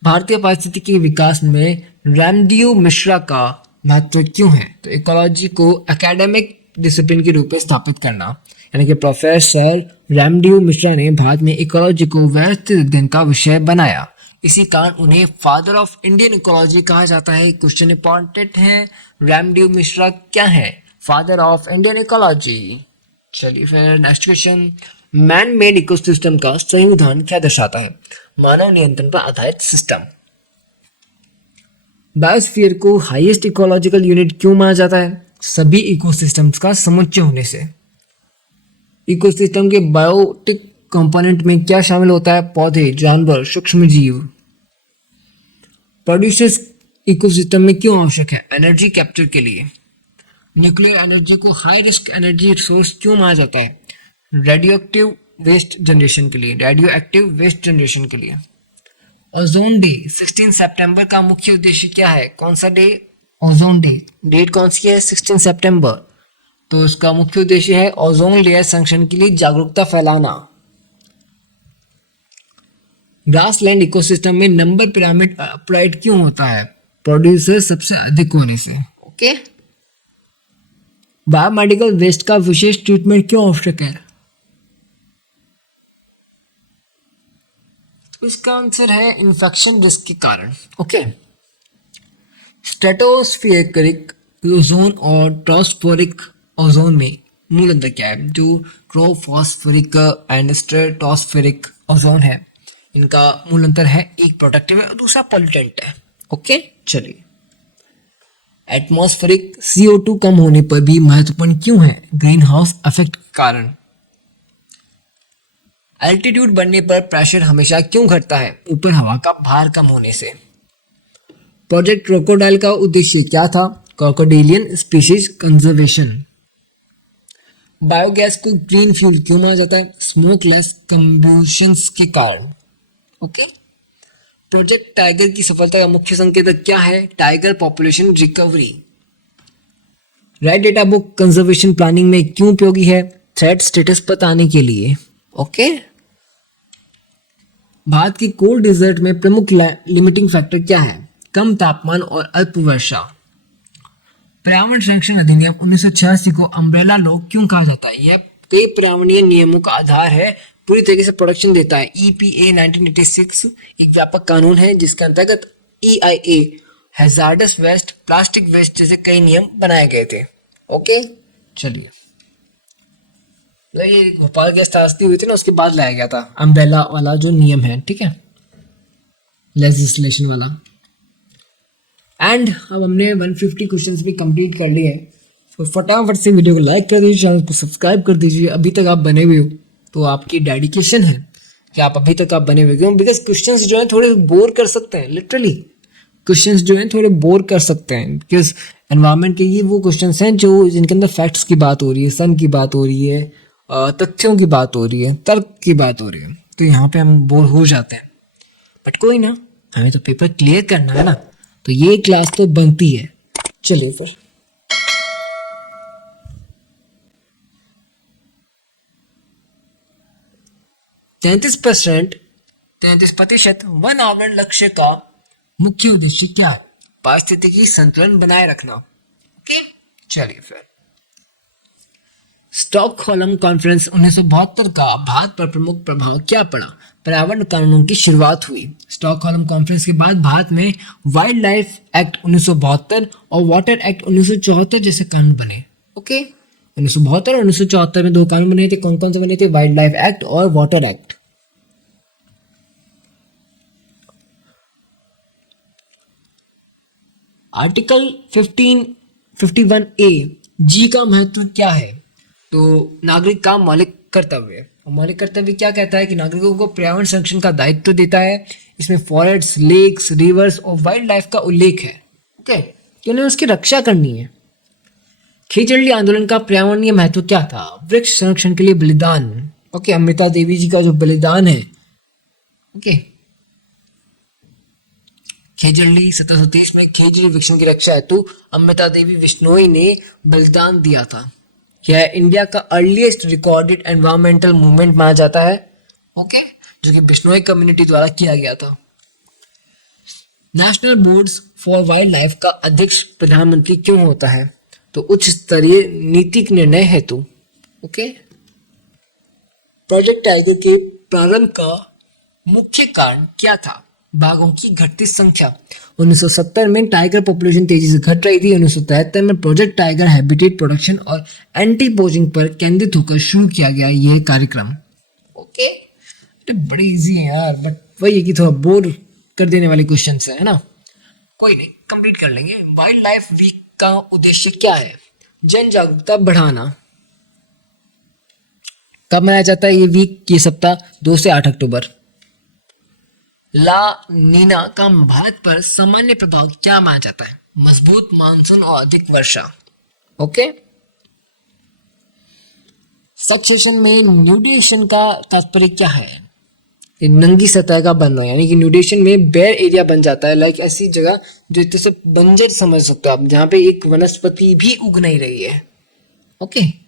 भारतीय पारिस्थितिकी विकास में रामदेव मिश्रा का महत्व क्यों है? तो इकोलॉजी को एकेडमिक डिसिप्लिन के रूप में स्थापित करना, यानी कि प्रोफेसर रामदेव मिश्रा ने भारत में इकोलॉजी को व्यवस्थित अध्ययन का विषय बनाया। इसी कारण उन्हें फादर ऑफ इंडियन इकोलॉजी कहा जाता है। क्वेश्चन इंपॉर्टेंट है, रामदेव मिश्रा क्या है? Father of Indian ecology. चलिए फिर next question, man made ecosystem का सही उदाहरण क्या दर्शाता है? मानव नियंत्रण पर आधारित सिस्टम। बायोस्फीयर को हाईएस्ट इकोलॉजिकल यूनिट क्यों माना जाता है? सभी इकोसिस्टम्स का समुच्चय होने से। इकोसिस्टम के बायोटिक कंपोनेंट में क्या शामिल होता है? पौधे, जानवर, सूक्ष्म जीव। प्रोड्यूसर्स इकोसिस्टम में क्यों आवश्यक है? एनर्जी कैप्चर के लिए। न्यूक्लियर एनर्जी को हाई रिस्क एनर्जी रिसोर्स क्यों माना जाता है? रेडियो एक्टिव वेस्ट जनरेशन के लिए। ओजोन डे 16 सितंबर का मुख्य उद्देश्य क्या है? कौन सा डे? Ozone day. डेट कौन सी है? 16 सितंबर। तो इसका मुख्य उद्देश्य है ओजोन लेयर संरक्षण के लिए जागरूकता फैलाना। ग्रासलैंड इकोसिस्टम में नंबर पिरामिड अपराइट क्यों होता है? प्रोड्यूसर सबसे अधिक होने से। ओके। बायोमेडिकल वेस्ट का विशेष ट्रीटमेंट क्यों आवश्यक है? तो इसका आंसर है इन्फेक्शन रिस्क के कारण। ओके। स्ट्रेटोस्फेरिक ओजोन और ट्रोस्फेरिक ओजोन में मूल अंतर क्या है? जो ट्रोफॉस्फेरिक एंड स्ट्रेटोस्फेरिक ओजोन है, इनका मूल अंतर है, एक प्रोटेक्टिव है और दूसरा पॉल्यूटेंट है। ओके। चलिए, एटमॉस्फेरिक CO2 कम होने पर भी महत्वपूर्ण क्यों है? ग्रीन हाउस इफेक्ट के कारण। एल्टीट्यूड बढ़ने पर प्रेशर हमेशा क्यों घटता है? ऊपर हवा का भार कम होने से। प्रोजेक्ट क्रोकोडाइल का उद्देश्य क्या था? क्रोकोडिलियन स्पीशीज कंजर्वेशन। बायोगैस को ग्रीन फ्यूल क्यों माना जाता है? स्मोकलेस कंबशंस के कारण। ओके। प्रोजेक्ट टाइगर की सफलता का मुख्य संकेतक क्या है? Tiger population recovery. Right data book conservation planning में क्यों उपयोगी है? थ्रेट स्टेटस बताने के लिए। ओके। भारत की कोल्ड डेजर्ट में प्रमुख लिमिटिंग फैक्टर क्या है? कम तापमान और अल्प वर्षा। पर्यावरण संरक्षण अधिनियम 1986 को अम्ब्रेला लॉ क्यों कहा जाता है? यह कई पर्यावरणीय नियमों का आधार है, पूरी तरीके से प्रोटेक्शन देता है। EPA 1986 एक व्यापक कानून है जिसके अंतर्गत EIA, hazardous waste, plastic waste जैसे कई नियम बनाए गए थे। ओके। चलिए, ये भोपाल गैस त्रासदी हुई थी ना, उसके बाद लाया गया था अम्ब्रेला वाला जो नियम है, ठीक है, लेजिस्लेशन वाला। एंड अब हमने 150 क्वेश्चंस भी कंप्लीट कर लिए हैं, तो फटाफट से वीडियो को लाइक कर दीजिए, चैनल को सब्सक्राइब कर दीजिए। अभी तक आप बने हुए हो तो आपकी डेडिकेशन है कि आप अभी तक आप बने हुए, क्यों? बिकॉज क्वेश्चंस जो है थोड़े बोर कर सकते हैं, लिटरली क्वेश्चंस जो हैं थोड़े बोर कर सकते हैं, बिकॉज एनवायरनमेंट के ये वो क्वेश्चंस हैं जो जिनके अंदर फैक्ट्स की बात हो रही है, सन की बात हो रही है, तथ्यों की बात हो रही है, तर्क की बात हो रही है, तो यहाँ पे हम बोर हो जाते हैं। बट कोई ना, हमें तो पेपर क्लियर करना है ना, तो ये क्लास तो बनती है। चलिए फिर, तैंतीस प्रतिशत वन आवरण लक्ष्य का मुख्य उद्देश्य क्या है? पारिस्थितिकी संतुलन बनाए रखना। ओके। चलिए फिर, स्टॉकहोल्म कॉन्फ्रेंस 1972 का भारत पर प्रमुख प्रभाव क्या पड़ा? पर्यावरण कानूनों की शुरुआत हुई। स्टॉकहोल्म कॉन्फ्रेंस के बाद भारत में वाइल्ड लाइफ एक्ट 1972 और वाटर एक्ट 1974 जैसे कानून बने। ओके। 1972 और 1974 में दो कानून बने थे। कौन कौन से बने थे? वाइल्ड लाइफ एक्ट और वाटर एक्ट। आर्टिकल 1551A जी का महत्व क्या है? तो नागरिक का मौलिक कर्तव्य, और मौलिक कर्तव्य क्या कहता है कि नागरिकों को पर्यावरण संरक्षण का दायित्व देता है। इसमें फॉरेस्ट, लेक्स, रिवर्स और वाइल्ड लाइफ का उल्लेख है। ओके, तो उन्हें उसकी रक्षा करनी है। खेजड़ली आंदोलन का पर्यावरणीय महत्व क्या था? वृक्ष संरक्षण के लिए बलिदान। ओके, अमृता देवी जी का जो बलिदान है। ओके, खेजड़ली 1730 में खेजड़ी वृक्षों की रक्षा हेतु अमृता देवी बिश्नोई ने बलिदान दिया था। यह इंडिया का अर्लीस्ट रिकॉर्डेड एनवायरमेंटल मूवमेंट माना जाता है। ओके, जो कि बिश्नोई कम्युनिटी द्वारा किया गया था। National boards for wild life का अध्यक्ष प्रधानमंत्री क्यों होता है? तो उच्च स्तरीय नीतिक निर्णय हेतु। ओके, प्रोजेक्ट टाइगर के प्रारंभ का मुख्य कारण क्या था? बाघों की घटती संख्या। 1970 में टाइगर पॉपुलेशन तेजी से घट रही थी। 1973 में प्रोजेक्ट टाइगर हैबिटेट प्रोडक्शन और एंटी पोचिंग पर केंद्रित होकर शुरू किया गया यह कार्यक्रम। ओके, बड़े इजी है यार, बट वही है कि थोड़ा बोर कर देने वाले क्वेश्चन है ना। कोई नहीं, कंप्लीट कर लेंगे। वाइल्ड लाइफ वीक का उद्देश्य क्या है? जन जागरूकता बढ़ाना। कब मनाया जाता है ये वीक, ये सप्ताह? 2 से 8 अक्टूबर। ला नीना का भारत पर सामान्य प्रभाव क्या माना जाता है? मजबूत मानसून और अधिक वर्षा। ओके, सक्सेशन में न्यूडेशन का तात्पर्य क्या है? ये नंगी सतह का बनना, यानी कि न्यूडेशन में बेयर एरिया बन जाता है, लाइक ऐसी जगह जो इतने से बंजर समझ सकते हो आप, जहां पे एक वनस्पति भी उग नहीं रही है। ओके,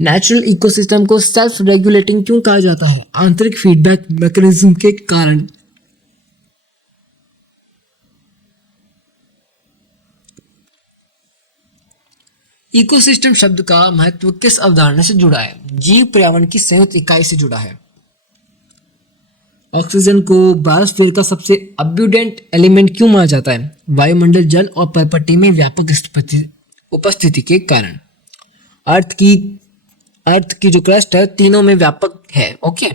नेचुरल इकोसिस्टम को सेल्फ रेगुलेटिंग क्यों कहा जाता है? आंतरिक फीडबैक मैकेनिज्म के कारण। इकोसिस्टम शब्द का महत्व किस अवधारणा से जुड़ा है? जीव पर्यावरण की संयुक्त इकाई से जुड़ा है। ऑक्सीजन को बायोस्फीयर का सबसे अब्यूडेंट एलिमेंट क्यों माना जाता है? वायुमंडल, जल और पर्पट्टी में व्यापक उपस्थिति के कारण। अर्थ की जो क्रस्ट है तीनों में व्यापक है। ओके,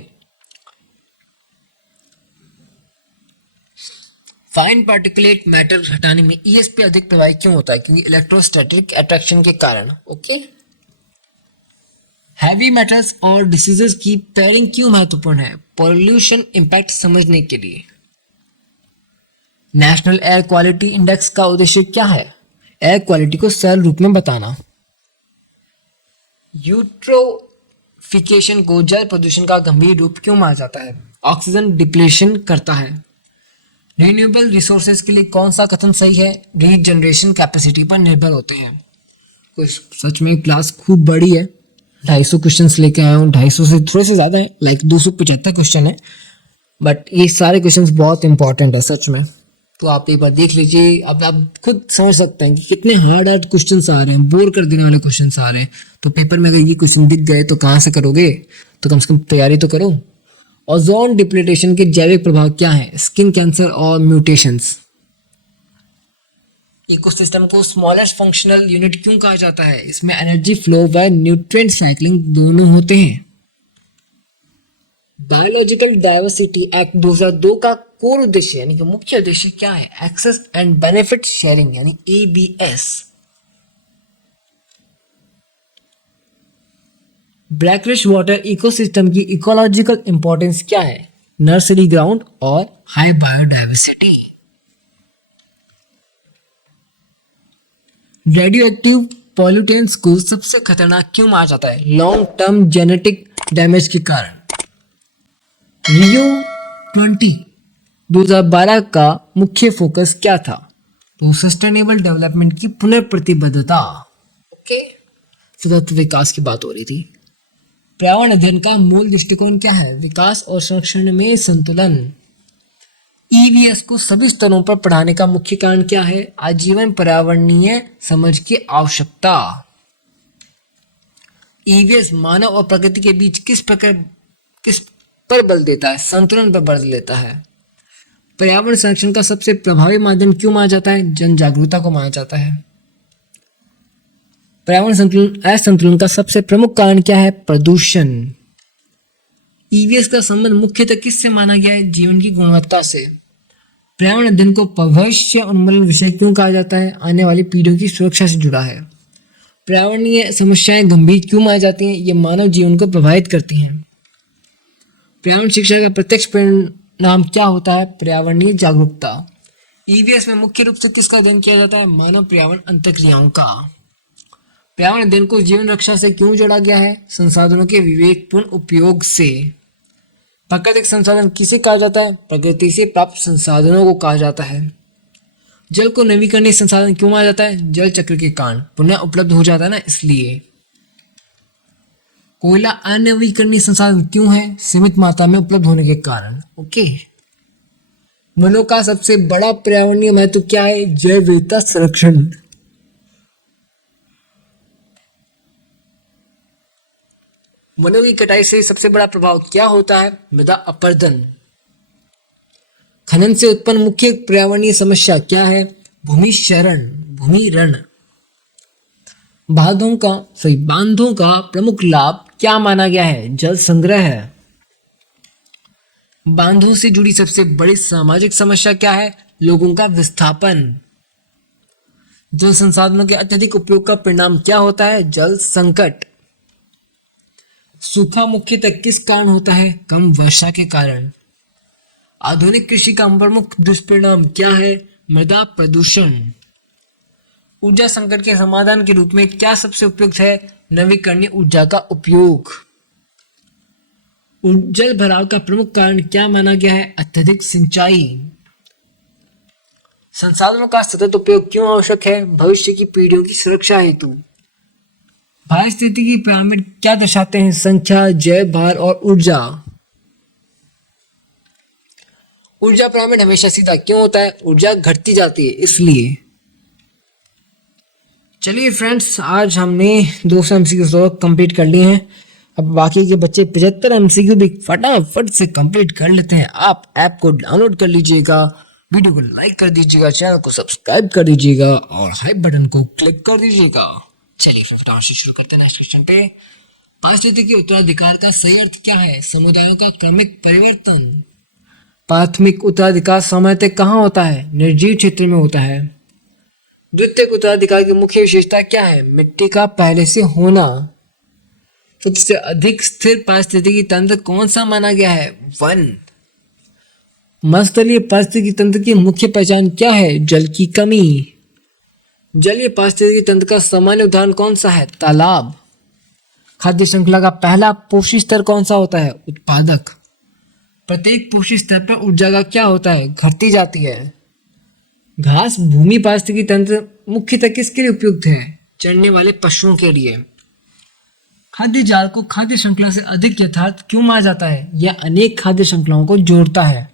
फाइन पार्टिकुलेट मैटर हटाने में ईएसपी अधिक प्रभावी क्यों होता है? क्योंकि इलेक्ट्रोस्टैटिक अट्रैक्शन के कारण। ओके, हैवी मेटल्स और डिसीजेस की पेयरिंग क्यों महत्वपूर्ण है? पॉल्यूशन इंपैक्ट समझने के लिए। नेशनल एयर क्वालिटी इंडेक्स का उद्देश्य क्या है? एयर क्वालिटी को सरल रूप में बताना। यूट्रोफिकेशन को जल प्रदूषण का गंभीर रूप क्यों माना जाता है? ऑक्सीजन डिप्लेशन करता है। रिन्यूएबल रिसोर्सेज के लिए कौन सा कथन सही है? रीजनरेशन कैपेसिटी पर निर्भर होते हैं। कुछ सच में क्लास खूब बड़ी है, 250 क्वेश्चंस लेके आया हूँ। 250 से थोड़े से ज़्यादा है, लाइक 275 क्वेश्चन है, बट ये सारे क्वेश्चंस बहुत इंपॉर्टेंट है सच में। तो आप एक बार देख लीजिए, अब आप खुद समझ सकते हैं कि कितने हार्ड क्वेश्चंस आ रहे हैं, बोर कर देने वाले क्वेश्चंस आ रहे हैं। तो पेपर में अगर ये क्वेश्चन दिख गए तो कहाँ से करोगे? तो कम से कम तैयारी तो करो। ओजोन डिप्लीटेशन के जैविक प्रभाव क्या है? स्किन कैंसर और म्यूटेशंस। इकोसिस्टम को स्मॉलेस्ट फंक्शनल यूनिट क्यों कहा जाता है? इसमें एनर्जी फ्लो व न्यूट्रिएंट साइक्लिंग दोनों होते हैं। बायोलॉजिकल डाइवर्सिटी एक्ट 2002 का कोर उद्देश्य यानी कि मुख्य उद्देश्य क्या है? एक्सेस एंड बेनिफिट शेयरिंग यानी एबीएस। ब्रैकलिश वाटर इकोसिस्टम की इकोलॉजिकल इंपॉर्टेंस क्या है? नर्सरी ग्राउंड और high biodiversity. Radio active pollutants को सबसे खतरनाक क्यों माना जाता है? लॉन्ग टर्म जेनेटिक डैमेज के कारण। रियो 2012 का मुख्य फोकस क्या था? तो सस्टेनेबल डेवलपमेंट की पुनर्प्रतिबद्धता। ओके, सतत विकास की बात हो रही थी। पर्यावरण अध्ययन का मूल दृष्टिकोण क्या है? विकास और संरक्षण में संतुलन। ईवीएस को सभी स्तरों पर पढ़ाने का मुख्य कारण क्या है? आजीवन पर्यावरणीय समझ की आवश्यकता। ईवीएस मानव और प्रकृति के बीच किस पर बल देता है? संतुलन पर बल देता है। पर्यावरण संरक्षण का सबसे प्रभावी माध्यम क्यों माना जाता है? जन जागरूकता को माना जाता है। पर्यावरण असंतुलन का सबसे प्रमुख कारण क्या है? प्रदूषण। ईवीएस का संबंध मुख्यतः किससे माना गया है? जीवन की गुणवत्ता से। पर्यावरण अध्ययन को भविष्य उन्मूलन विषय क्यों कहा जाता है? आने वाली पीढ़ियों की सुरक्षा से जुड़ा है। पर्यावरणीय समस्याएं गंभीर क्यों मानी जाती हैं? ये मानव जीवन को प्रभावित करती हैं। पर्यावरण शिक्षा का प्रत्यक्ष परिणाम क्या होता है? पर्यावरणीय जागरूकता। ईवीएस में मुख्य रूप से किसका अध्ययन किया जाता है? मानव पर्यावरण अंतःक्रियाओं का। पर्यावरण अध्ययन को जीवन रक्षा से क्यों जोड़ा गया है? संसाधनों के विवेकपूर्ण उपयोग से। प्राकृतिक संसाधन किसे कहा जाता है? प्रकृति से प्राप्त संसाधनों को कहा जाता है। जल को नवीकरणीय संसाधन क्यों माना जाता है? जल चक्र के कारण पुनः उपलब्ध हो जाता है ना, इसलिए। कोयला अनवीकरणीय संसाधन क्यों है? सीमित मात्रा में उपलब्ध होने के कारण। ओके, वनों का सबसे बड़ा पर्यावरणीय महत्व क्या है? जैव विविधता संरक्षण। वनों की कटाई से सबसे बड़ा प्रभाव क्या होता है? मृदा अपरदन। खनन से उत्पन्न मुख्य पर्यावरणीय समस्या क्या है? भूमि क्षरण, भूमि रण। बांधों का प्रमुख लाभ क्या माना गया है? जल संग्रह है। बांधों से जुड़ी सबसे बड़ी सामाजिक समस्या क्या है? लोगों का विस्थापन। जल संसाधनों के अत्यधिक उपयोग का परिणाम क्या होता है? जल संकट। सूखा मुख्यतः किस कारण होता है? कम वर्षा के कारण। आधुनिक कृषि का प्रमुख दुष्परिणाम क्या है? मृदा प्रदूषण। ऊर्जा संकट के समाधान के रूप में क्या सबसे उपयुक्त है? नवीकरणीय ऊर्जा का उपयोग। जल भराव का प्रमुख कारण क्या माना गया है? अत्यधिक सिंचाई। संसाधनों का सतत उपयोग क्यों आवश्यक है? भविष्य की पीढ़ियों की सुरक्षा हेतु। पारिस्थितिकी पिरामिड क्या दर्शाते हैं? संख्या, जैव भार और ऊर्जा। ऊर्जा पिरामिड हमेशा सीधा क्यों होता है? ऊर्जा घटती जाती है इसलिए। चलिए फ्रेंड्स, आज हमने 200 एमसीक्यू कंप्लीट कर लिए हैं। अब बाकी के बच्चे 75 एमसीक्यू भी फटाफट से कंप्लीट कर लेते हैं। आप ऐप को डाउनलोड कर लीजिएगा, वीडियो को लाइक कर दीजिएगा, चैनल को सब्सक्राइब कर दीजिएगा और हाइप बटन को क्लिक कर दीजिएगा। चलिए फिर फटाफट से शुरू करते हैं नेक्स्ट क्वेश्चन पे। पारिस्थितिकी उत्तराधिकार का सही अर्थ क्या है? समुदायों का क्रमिक परिवर्तन। प्राथमिक उत्तराधिकार सामान्यतः कहाँ होता है? निर्जीव क्षेत्र में होता है। द्वितीयक उत्तराधिकार की मुख्य विशेषता क्या है? मिट्टी का पहले से होना। सबसे अधिक स्थिर पारिस्थितिकी तंत्र कौन सा माना गया है? वन। मरुस्थलीय पारिस्थितिकी तंत्र की मुख्य पहचान क्या है? जल की कमी। जलीय पारिस्थितिकी तंत्र का सामान्य उदाहरण कौन सा है? तालाब। खाद्य श्रृंखला का पहला पोषी स्तर कौन सा होता है? उत्पादक। प्रत्येक पोषी स्तर पर ऊर्जा का क्या होता है? घटती जाती है। घास भूमि पारिस्थितिकी तंत्र मुख्यतः किसके लिए उपयुक्त है? चरने वाले पशुओं के लिए। खाद्य जाल को खाद्य श्रृंखला से अधिक यथार्थ क्यों माना जाता है? यह अनेक खाद्य श्रृंखलाओं को जोड़ता है।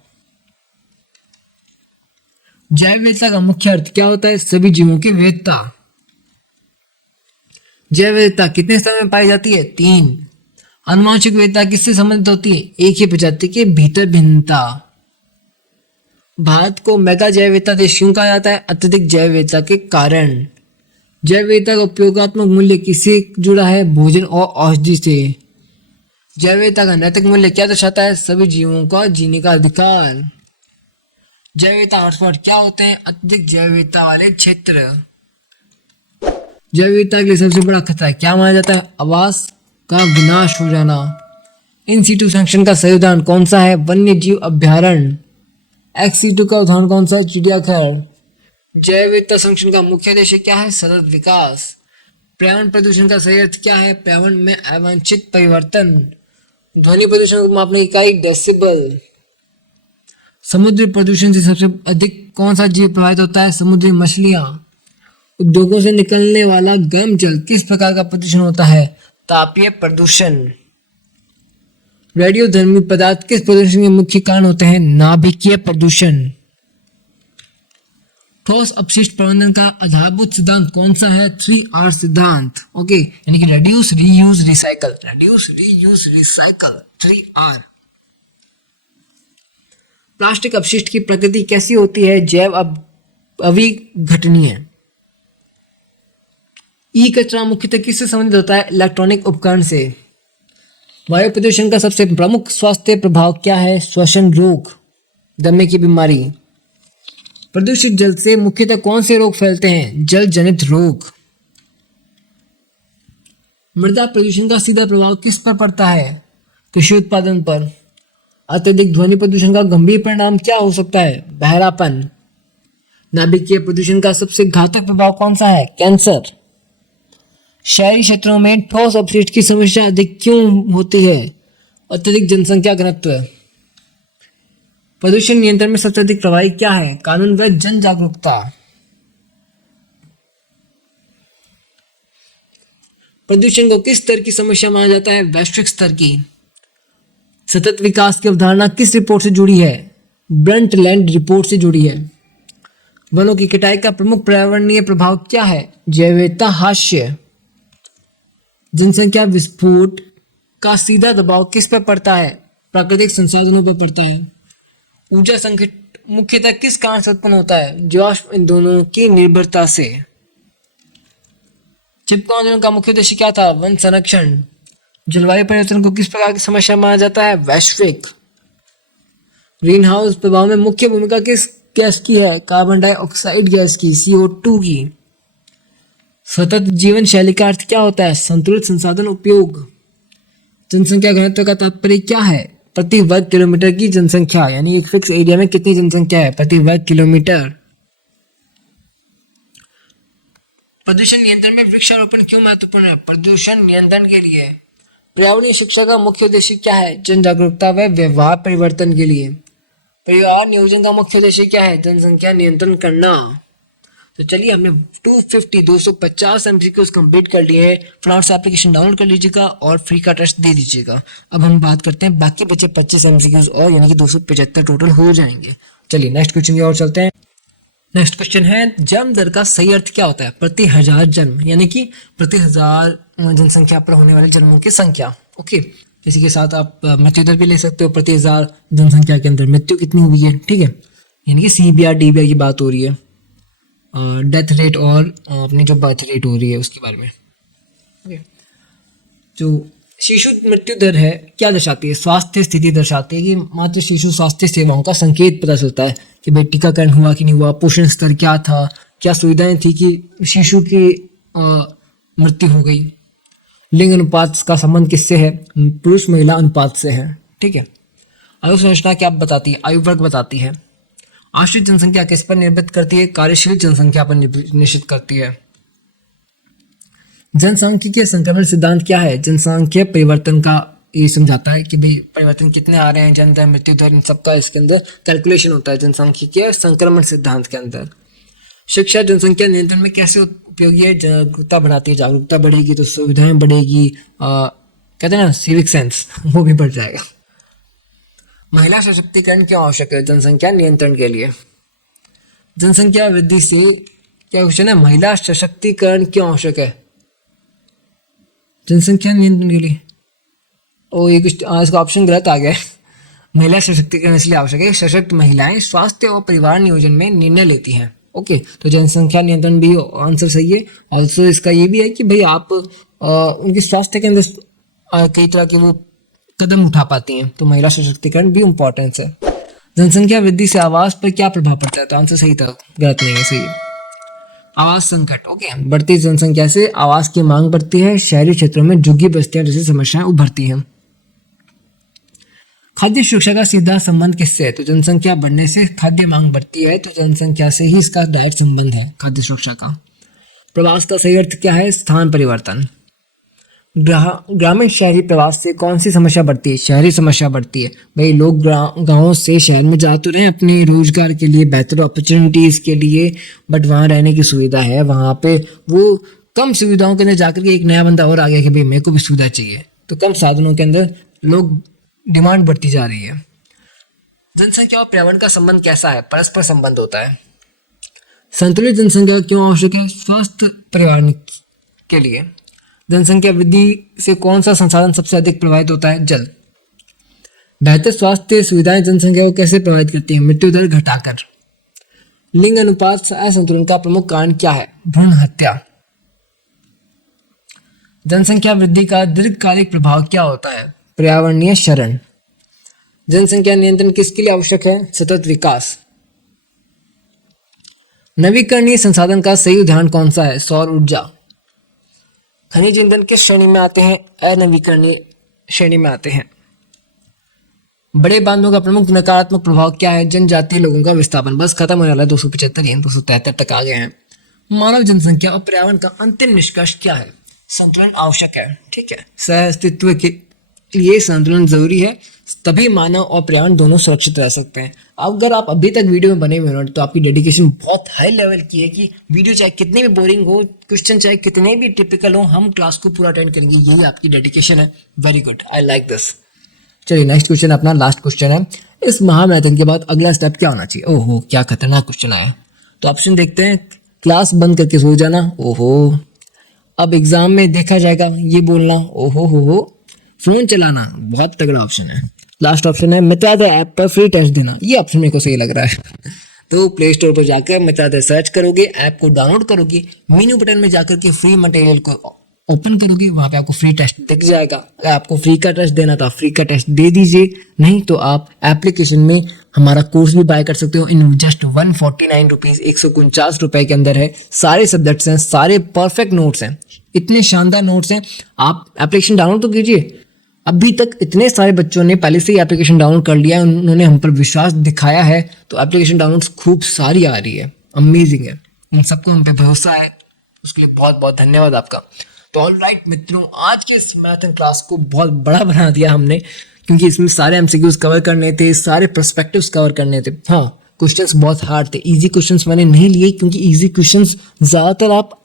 जैव विविधता का मुख्य अर्थ क्या होता है? सभी जीवों की विविधता। जैव विविधता कितने स्तर में पाई जाती है? 3। आनुवंशिक विविधता किससे संबंधित होती है? एक ही प्रजाति के भीतर भिन्नता। भारत को मेगा जैव विविधता देश क्यों कहा जाता है? अत्यधिक जैव विविधता के कारण। जैव विविधता का उपयोगात्मक मूल्य किससे जुड़ा है? भोजन और औषधि से। जैव विविधता का नैतिक मूल्य क्या दर्शाता है? सभी जीवों का जीने का अधिकार। जैव विविधता हॉटस्पॉट क्या होते हैं? अत्यधिक जैव विविधता वाले क्षेत्र। जैव विविधता के लिए सबसे बड़ा खतरा क्या माना जाता है? आवास का विनाश हो जाना। इन सीटू संरक्षण का सही उदाहरण कौन सा है? वन्य जीव अभ्यारण्य। एक्स सीटू का उदाहरण कौन सा है? चिड़ियाघर। जैव विविधता संरक्षण का मुख्य उद्देश्य क्या है? सतत विकास। पर्यावरण प्रदूषण का सही अर्थ क्या है? पर्यावरण में अवांछित परिवर्तन। ध्वनि प्रदूषण को मापने की इकाई डेसिबल। समुद्री प्रदूषण से सबसे अधिक कौन सा जीव प्रभावित होता है? समुद्री मछलियां। उद्योगों से निकलने वाला गर्म जल किस प्रकार का प्रदूषण होता है? तापीय प्रदूषण। रेडियोधर्मी पदार्थ किस प्रदूषण के मुख्य कारण होते हैं? नाभिकीय प्रदूषण। ठोस अपशिष्ट प्रबंधन का आधारभूत सिद्धांत कौन सा है? 3R सिद्धांत। ओके, यानी कि reduce, reuse, recycle. Reduce, reuse, recycle, 3R। Plastic अपशिष्ट की प्रकृति कैसी होती है? जैव अविघटनीय। ई कचरा मुख्यतः किससे संबंधित होता है? इलेक्ट्रॉनिक उपकरण से। वायु प्रदूषण का सबसे प्रमुख स्वास्थ्य प्रभाव क्या है? श्वसन रोग, दमे की बीमारी। प्रदूषित जल से मुख्यतः कौन से रोग फैलते हैं? जल जनित रोग। मृदा प्रदूषण का सीधा प्रभाव किस पर पड़ता है? कृषि उत्पादन पर। अत्यधिक ध्वनि प्रदूषण का गंभीर परिणाम क्या हो सकता है? बहरापन। नाभिकीय प्रदूषण का सबसे घातक प्रभाव कौन सा है? कैंसर। शहरी क्षेत्रों में ठोस अपशिष्ट की समस्या अधिक क्यों होती है? अत्यधिक जनसंख्या घनत्व। प्रदूषण नियंत्रण में सबसे अधिक प्रभावी क्या है? कानून व जन जागरूकता। प्रदूषण को किस स्तर की समस्या माना जाता है? वैश्विक स्तर की। सतत विकास की अवधारणा किस रिपोर्ट से जुड़ी है? ब्रंटलैंड रिपोर्ट से जुड़ी है। वनों की कटाई का प्रमुख पर्यावरणीय प्रभाव क्या है? जैव विविधता हास्य। जनसंख्या विस्फोट का सीधा दबाव किस पर पड़ता है? प्राकृतिक संसाधनों पर पड़ता है। ऊर्जा संकट मुख्यतः किस कारण से उत्पन्न होता है? जीवाश्म ईंधनों की निर्भरता से। चिपको आंदोलन का मुख्य उद्देश्य क्या था? वन संरक्षण। जलवायु परिवर्तन को किस प्रकार की समस्या माना जाता है? वैश्विक। ग्रीन हाउस प्रभाव में मुख्य भूमिका किस गैस की है? कार्बन डाइऑक्साइड गैस की, CO2 की। सतत जीवन शैली का अर्थ क्या होता है? संतुलित संसाधन उपयोग। जनसंख्या घनत्व का तात्पर्य क्या है? प्रति वर्ग किलोमीटर की जनसंख्या, यानी एक फिक्स एरिया में कितनी जनसंख्या है प्रति वर्ग किलोमीटर। प्रदूषण नियंत्रण में वृक्षारोपण क्यों महत्वपूर्ण है? प्रदूषण नियंत्रण के लिए। पर्यावरणीय शिक्षा का मुख्य उद्देश्य क्या है? जन जागरूकता व व्यवहार परिवर्तन के लिए। परिवार नियोजन का मुख्य उद्देश्य क्या है? जनसंख्या नियंत्रण करना। तो चलिए हमने 250 MCQs कंप्लीट कर लिए हैं। फटाफट से एप्लीकेशन डाउनलोड कर लीजिएगा और फ्री का टेस्ट दे दीजिएगा। अब हम बात करते हैं बाकी बचे 25 MCQs और, यानी कि 275 टोटल हो जाएंगे। चलिए नेक्स्ट क्वेश्चन की ओर चलते हैं। नेक्स्ट क्वेश्चन है, जन्म दर का सही अर्थ क्या होता है? प्रति हजार जन्म, यानी कि प्रति हजार जनसंख्या पर होने वाले जन्मों की संख्या। ओके, इसी के साथ आप मृत्यु दर भी ले सकते हो, प्रति हजार जनसंख्या के अंदर मृत्यु कितनी हुई है, ठीक है, यानी कि CBR DBR की बात हो रही है, डेथ रेट और अपनी जो बर्थ रेट हो रही है उसके बारे में। ओके, जो शिशु मृत्यु दर है क्या दर्शाती है? स्वास्थ्य स्थिति दर्शाती है कि मातृ शिशु स्वास्थ्य सेवाओं का संकेत पता चलता है कि भाई टीकाकरण हुआ कि नहीं हुआ, पोषण स्तर क्या था, क्या सुविधाएं थी कि शिशु की मृत्यु हो गई। लिंग अनुपात का संबंध किससे है? पुरुष महिला अनुपात से है, ठीक है। आयु संरचना क्या बताती है? आयु वर्ग बताती है। आश्रित जनसंख्या किस पर निर्भर करती है? कार्यशील जनसंख्या पर निश्चित करती है। जनसांख्यिकीय संक्रमण सिद्धांत क्या है? जनसांख्यिकीय परिवर्तन का ये समझाता है कि भाई परिवर्तन कितने आ रहे हैं, जन्म दर, मृत्यु दर, इन सबका इसके अंदर कैलकुलेशन होता है जनसांख्यिकीय संक्रमण सिद्धांत के अंदर। शिक्षा जनसंख्या नियंत्रण में कैसे उपयोगी है? जागरूकता बढ़ाती है, जागरूकता बढ़ेगी तो सुविधाएं बढ़ेगी, कहते हैं ना सिविक सेंस, वो भी बढ़ जाएगा। महिला सशक्तिकरण क्यों आवश्यक है जनसंख्या नियंत्रण के लिए? जनसंख्या वृद्धि से क्या क्वेश्चन है, महिला सशक्तिकरण क्यों आवश्यक है जनसंख्या नियंत्रण के लिए? ओ ये कुछ इसका ऑप्शन गलत आ गया है। महिला सशक्तिकरण इसलिए आवश्यक है, सशक्त महिलाएं स्वास्थ्य और परिवार नियोजन में निर्णय लेती हैं। ओके, तो जनसंख्या नियंत्रण भी आंसर सही है। ऑल्सो इसका ये भी है कि भाई आप उनके स्वास्थ्य के अंदर कई तरह के वो कदम उठा पाती हैं, तो महिला सशक्तिकरण भी इम्पोर्टेंस है। जनसंख्या वृद्धि से आवास पर क्या प्रभाव पड़ता है? तो आंसर सही था, गलत नहीं है, सही है। आवास संकट, ओके, बढ़ती जनसंख्या से आवास की मांग बढ़ती है, शहरी क्षेत्रों में झुग्गी बस्तियां जैसी समस्याएं उभरती हैं। खाद्य सुरक्षा का सीधा संबंध किससे है? तो जनसंख्या बढ़ने से खाद्य मांग बढ़ती है, तो जनसंख्या से ही इसका डायरेक्ट संबंध है खाद्य सुरक्षा का। प्रवास का सही अर्थ क्या है? स्थान परिवर्तन। ग्रामीण शहरी प्रवास से कौन सी समस्या बढ़ती है? शहरी समस्या बढ़ती है। भाई लोग गांवों से शहर में जा तो रहे हैं अपने रोजगार के लिए, बेहतर अपॉर्चुनिटीज के लिए, बट वहाँ रहने की सुविधा है, वहाँ पे वो कम सुविधाओं के अंदर जाकर के एक नया बंदा और आ गया कि भाई मेरे को भी सुविधा चाहिए, तो कम साधनों के अंदर लोग डिमांड बढ़ती जा रही है। जनसंख्या और पर्यावरण का संबंध कैसा है? परस्पर संबंध होता है। संतुलित जनसंख्या क्यों आवश्यक है? स्वस्थ पर्यावरण के लिए। जनसंख्या वृद्धि से कौन सा संसाधन सबसे अधिक प्रभावित होता है? जल। बेहतर स्वास्थ्य सुविधाएं जनसंख्या को कैसे प्रभावित करती हैं? मृत्यु दर घटाकर। लिंग अनुपात असंतुलन का प्रमुख कारण क्या है? भ्रूण हत्या। जनसंख्या वृद्धि का दीर्घकालिक प्रभाव क्या होता है? पर्यावरणीय क्षरण। जनसंख्या नियंत्रण किसके लिए आवश्यक है? सतत विकास। नवीकरणीय संसाधन का सही उदाहरण कौन सा है? सौर ऊर्जा। खनिज ईंधन किस श्रेणी में आते हैं? अनवीकरणीय श्रेणी में आते हैं। बड़े बांधों का प्रमुख नकारात्मक प्रभाव क्या है? जनजातीय लोगों का विस्थापन। बस खत्म होने वाला 275 273 तक आ गए हैं। मानव जनसंख्या और पर्यावरण का अंतिम निष्कर्ष क्या है? संतुलन आवश्यक है, ठीक है। सह अस्तित्व के लिए संतुलन जरूरी है, तभी मानव और पर्यावरण दोनों सुरक्षित रह सकते हैं। अगर आप अभी तक वीडियो में बने हुए हो तो आपकी डेडिकेशन बहुत हाई लेवल की है कि वीडियो चाहे कितने भी बोरिंग हो, क्वेश्चन चाहे कितने भी टिपिकल हो, हम क्लास को पूरा अटेंड करेंगे, यही आपकी डेडिकेशन है। Very good, I like this. चलिए नेक्स्ट क्वेश्चन अपना लास्ट क्वेश्चन है, इस महामैराथन के बाद अगला स्टेप क्या होना चाहिए? ओहो क्या खतरनाक क्वेश्चन आया। तो ऑप्शन देखते हैं, क्लास बंद करके सो जाना, ओहो। अब एग्जाम में देखा जाएगा ये बोलना, ओहो हो। फोन चलाना, बहुत तगड़ा ऑप्शन है। लास्ट ऑप्शन है मित्रादय ऐप पर फ्री टेस्ट देना, ये ऑप्शन मेरे को सही लग रहा है। तो प्ले स्टोर पर जाकर मित्रादय सर्च करोगे, ऐप को डाउनलोड करोगे, मेन्यू बटन में जाकर के फ्री मटेरियल को ओपन करोगे, वहां पे आपको फ्री टेस्ट दिख जाएगा। अगर आपको फ्री का टेस्ट देना तो आप फ्री का टेस्ट दे दीजिए, नहीं तो आप एप्लीकेशन में हमारा कोर्स भी बाय कर सकते हो इन जस्ट 149 रुपीज, 149 रुपए के अंदर है। सारे सब्जेक्ट्स हैं, सारे परफेक्ट नोट्स हैं, इतने शानदार नोट्स हैं। आप एप्लीकेशन डाउनलोड तो कीजिए। अभी तक इतने सारे बच्चों ने पहले से ही एप्लीकेशन डाउनलोड कर लिया है, उन्होंने हम पर विश्वास दिखाया है, तो एप्लीकेशन डाउनलोड्स खूब सारी आ रही है, अमेजिंग है। उन सबको हम पे भरोसा है, उसके लिए बहुत बहुत धन्यवाद आपका। तो ऑलराइट मित्रों, आज के इस मैथ क्लास को बहुत बड़ा बना दिया हमने, क्योंकि इसमें सारे एमसीक्यूज कवर करने थे, सारे पर्सपेक्टिव्स कवर करने थे। हाँ, क्वेश्चंस बहुत हार्ड थे, इजी क्वेश्चंस मैंने नहीं लिए, क्योंकि इजी क्वेश्चंस ज़्यादातर आप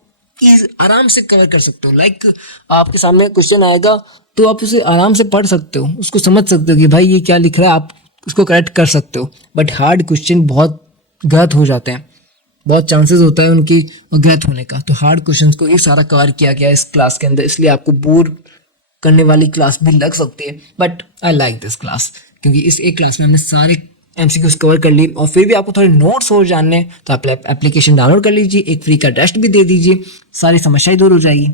आराम से कवर कर सकते हो। लाइक आपके सामने क्वेश्चन आएगा तो आप उसे आराम से पढ़ सकते हो, उसको समझ सकते हो कि भाई ये क्या लिख रहा है, आप उसको करेक्ट कर सकते हो। बट हार्ड क्वेश्चन बहुत गलत हो जाते हैं, बहुत चांसेस होता है उनकी गलत होने का। तो हार्ड क्वेश्चंस को ये सारा कवर किया गया इस क्लास के अंदर, इसलिए आपको बोर करने वाली क्लास भी लग सकती है, but I like this class, क्योंकि इस एक क्लास में हमने सारे एमसीक्यूज कवर कर लिए। और फिर भी आपको थोड़े नोट्स और जानने हैं तो आप एप्लीकेशन डाउनलोड कर लीजिए, एक फ्री का टेस्ट भी दे दीजिए, सारी समस्याएं दूर हो जाएगी।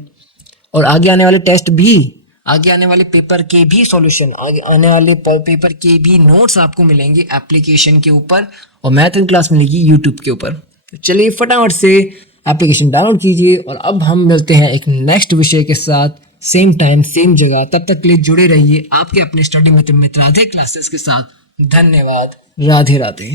और आगे आने वाले टेस्ट भी, आगे आने वाले पेपर के भी सॉल्यूशन, आगे आने वाले पेपर के भी नोट्स आपको मिलेंगे एप्लीकेशन के ऊपर, और मैथ इन क्लास मिलेगी यूट्यूब के ऊपर। तो चलिए फटाफट से एप्लीकेशन डाउनलोड कीजिए, और अब हम मिलते हैं एक नेक्स्ट विषय के साथ, सेम टाइम सेम जगह। तब तक के लिए जुड़े रहिए आपके अपने स्टडी मित्र मित्राधे क्लासेस के साथ। धन्यवाद, राधे राधे।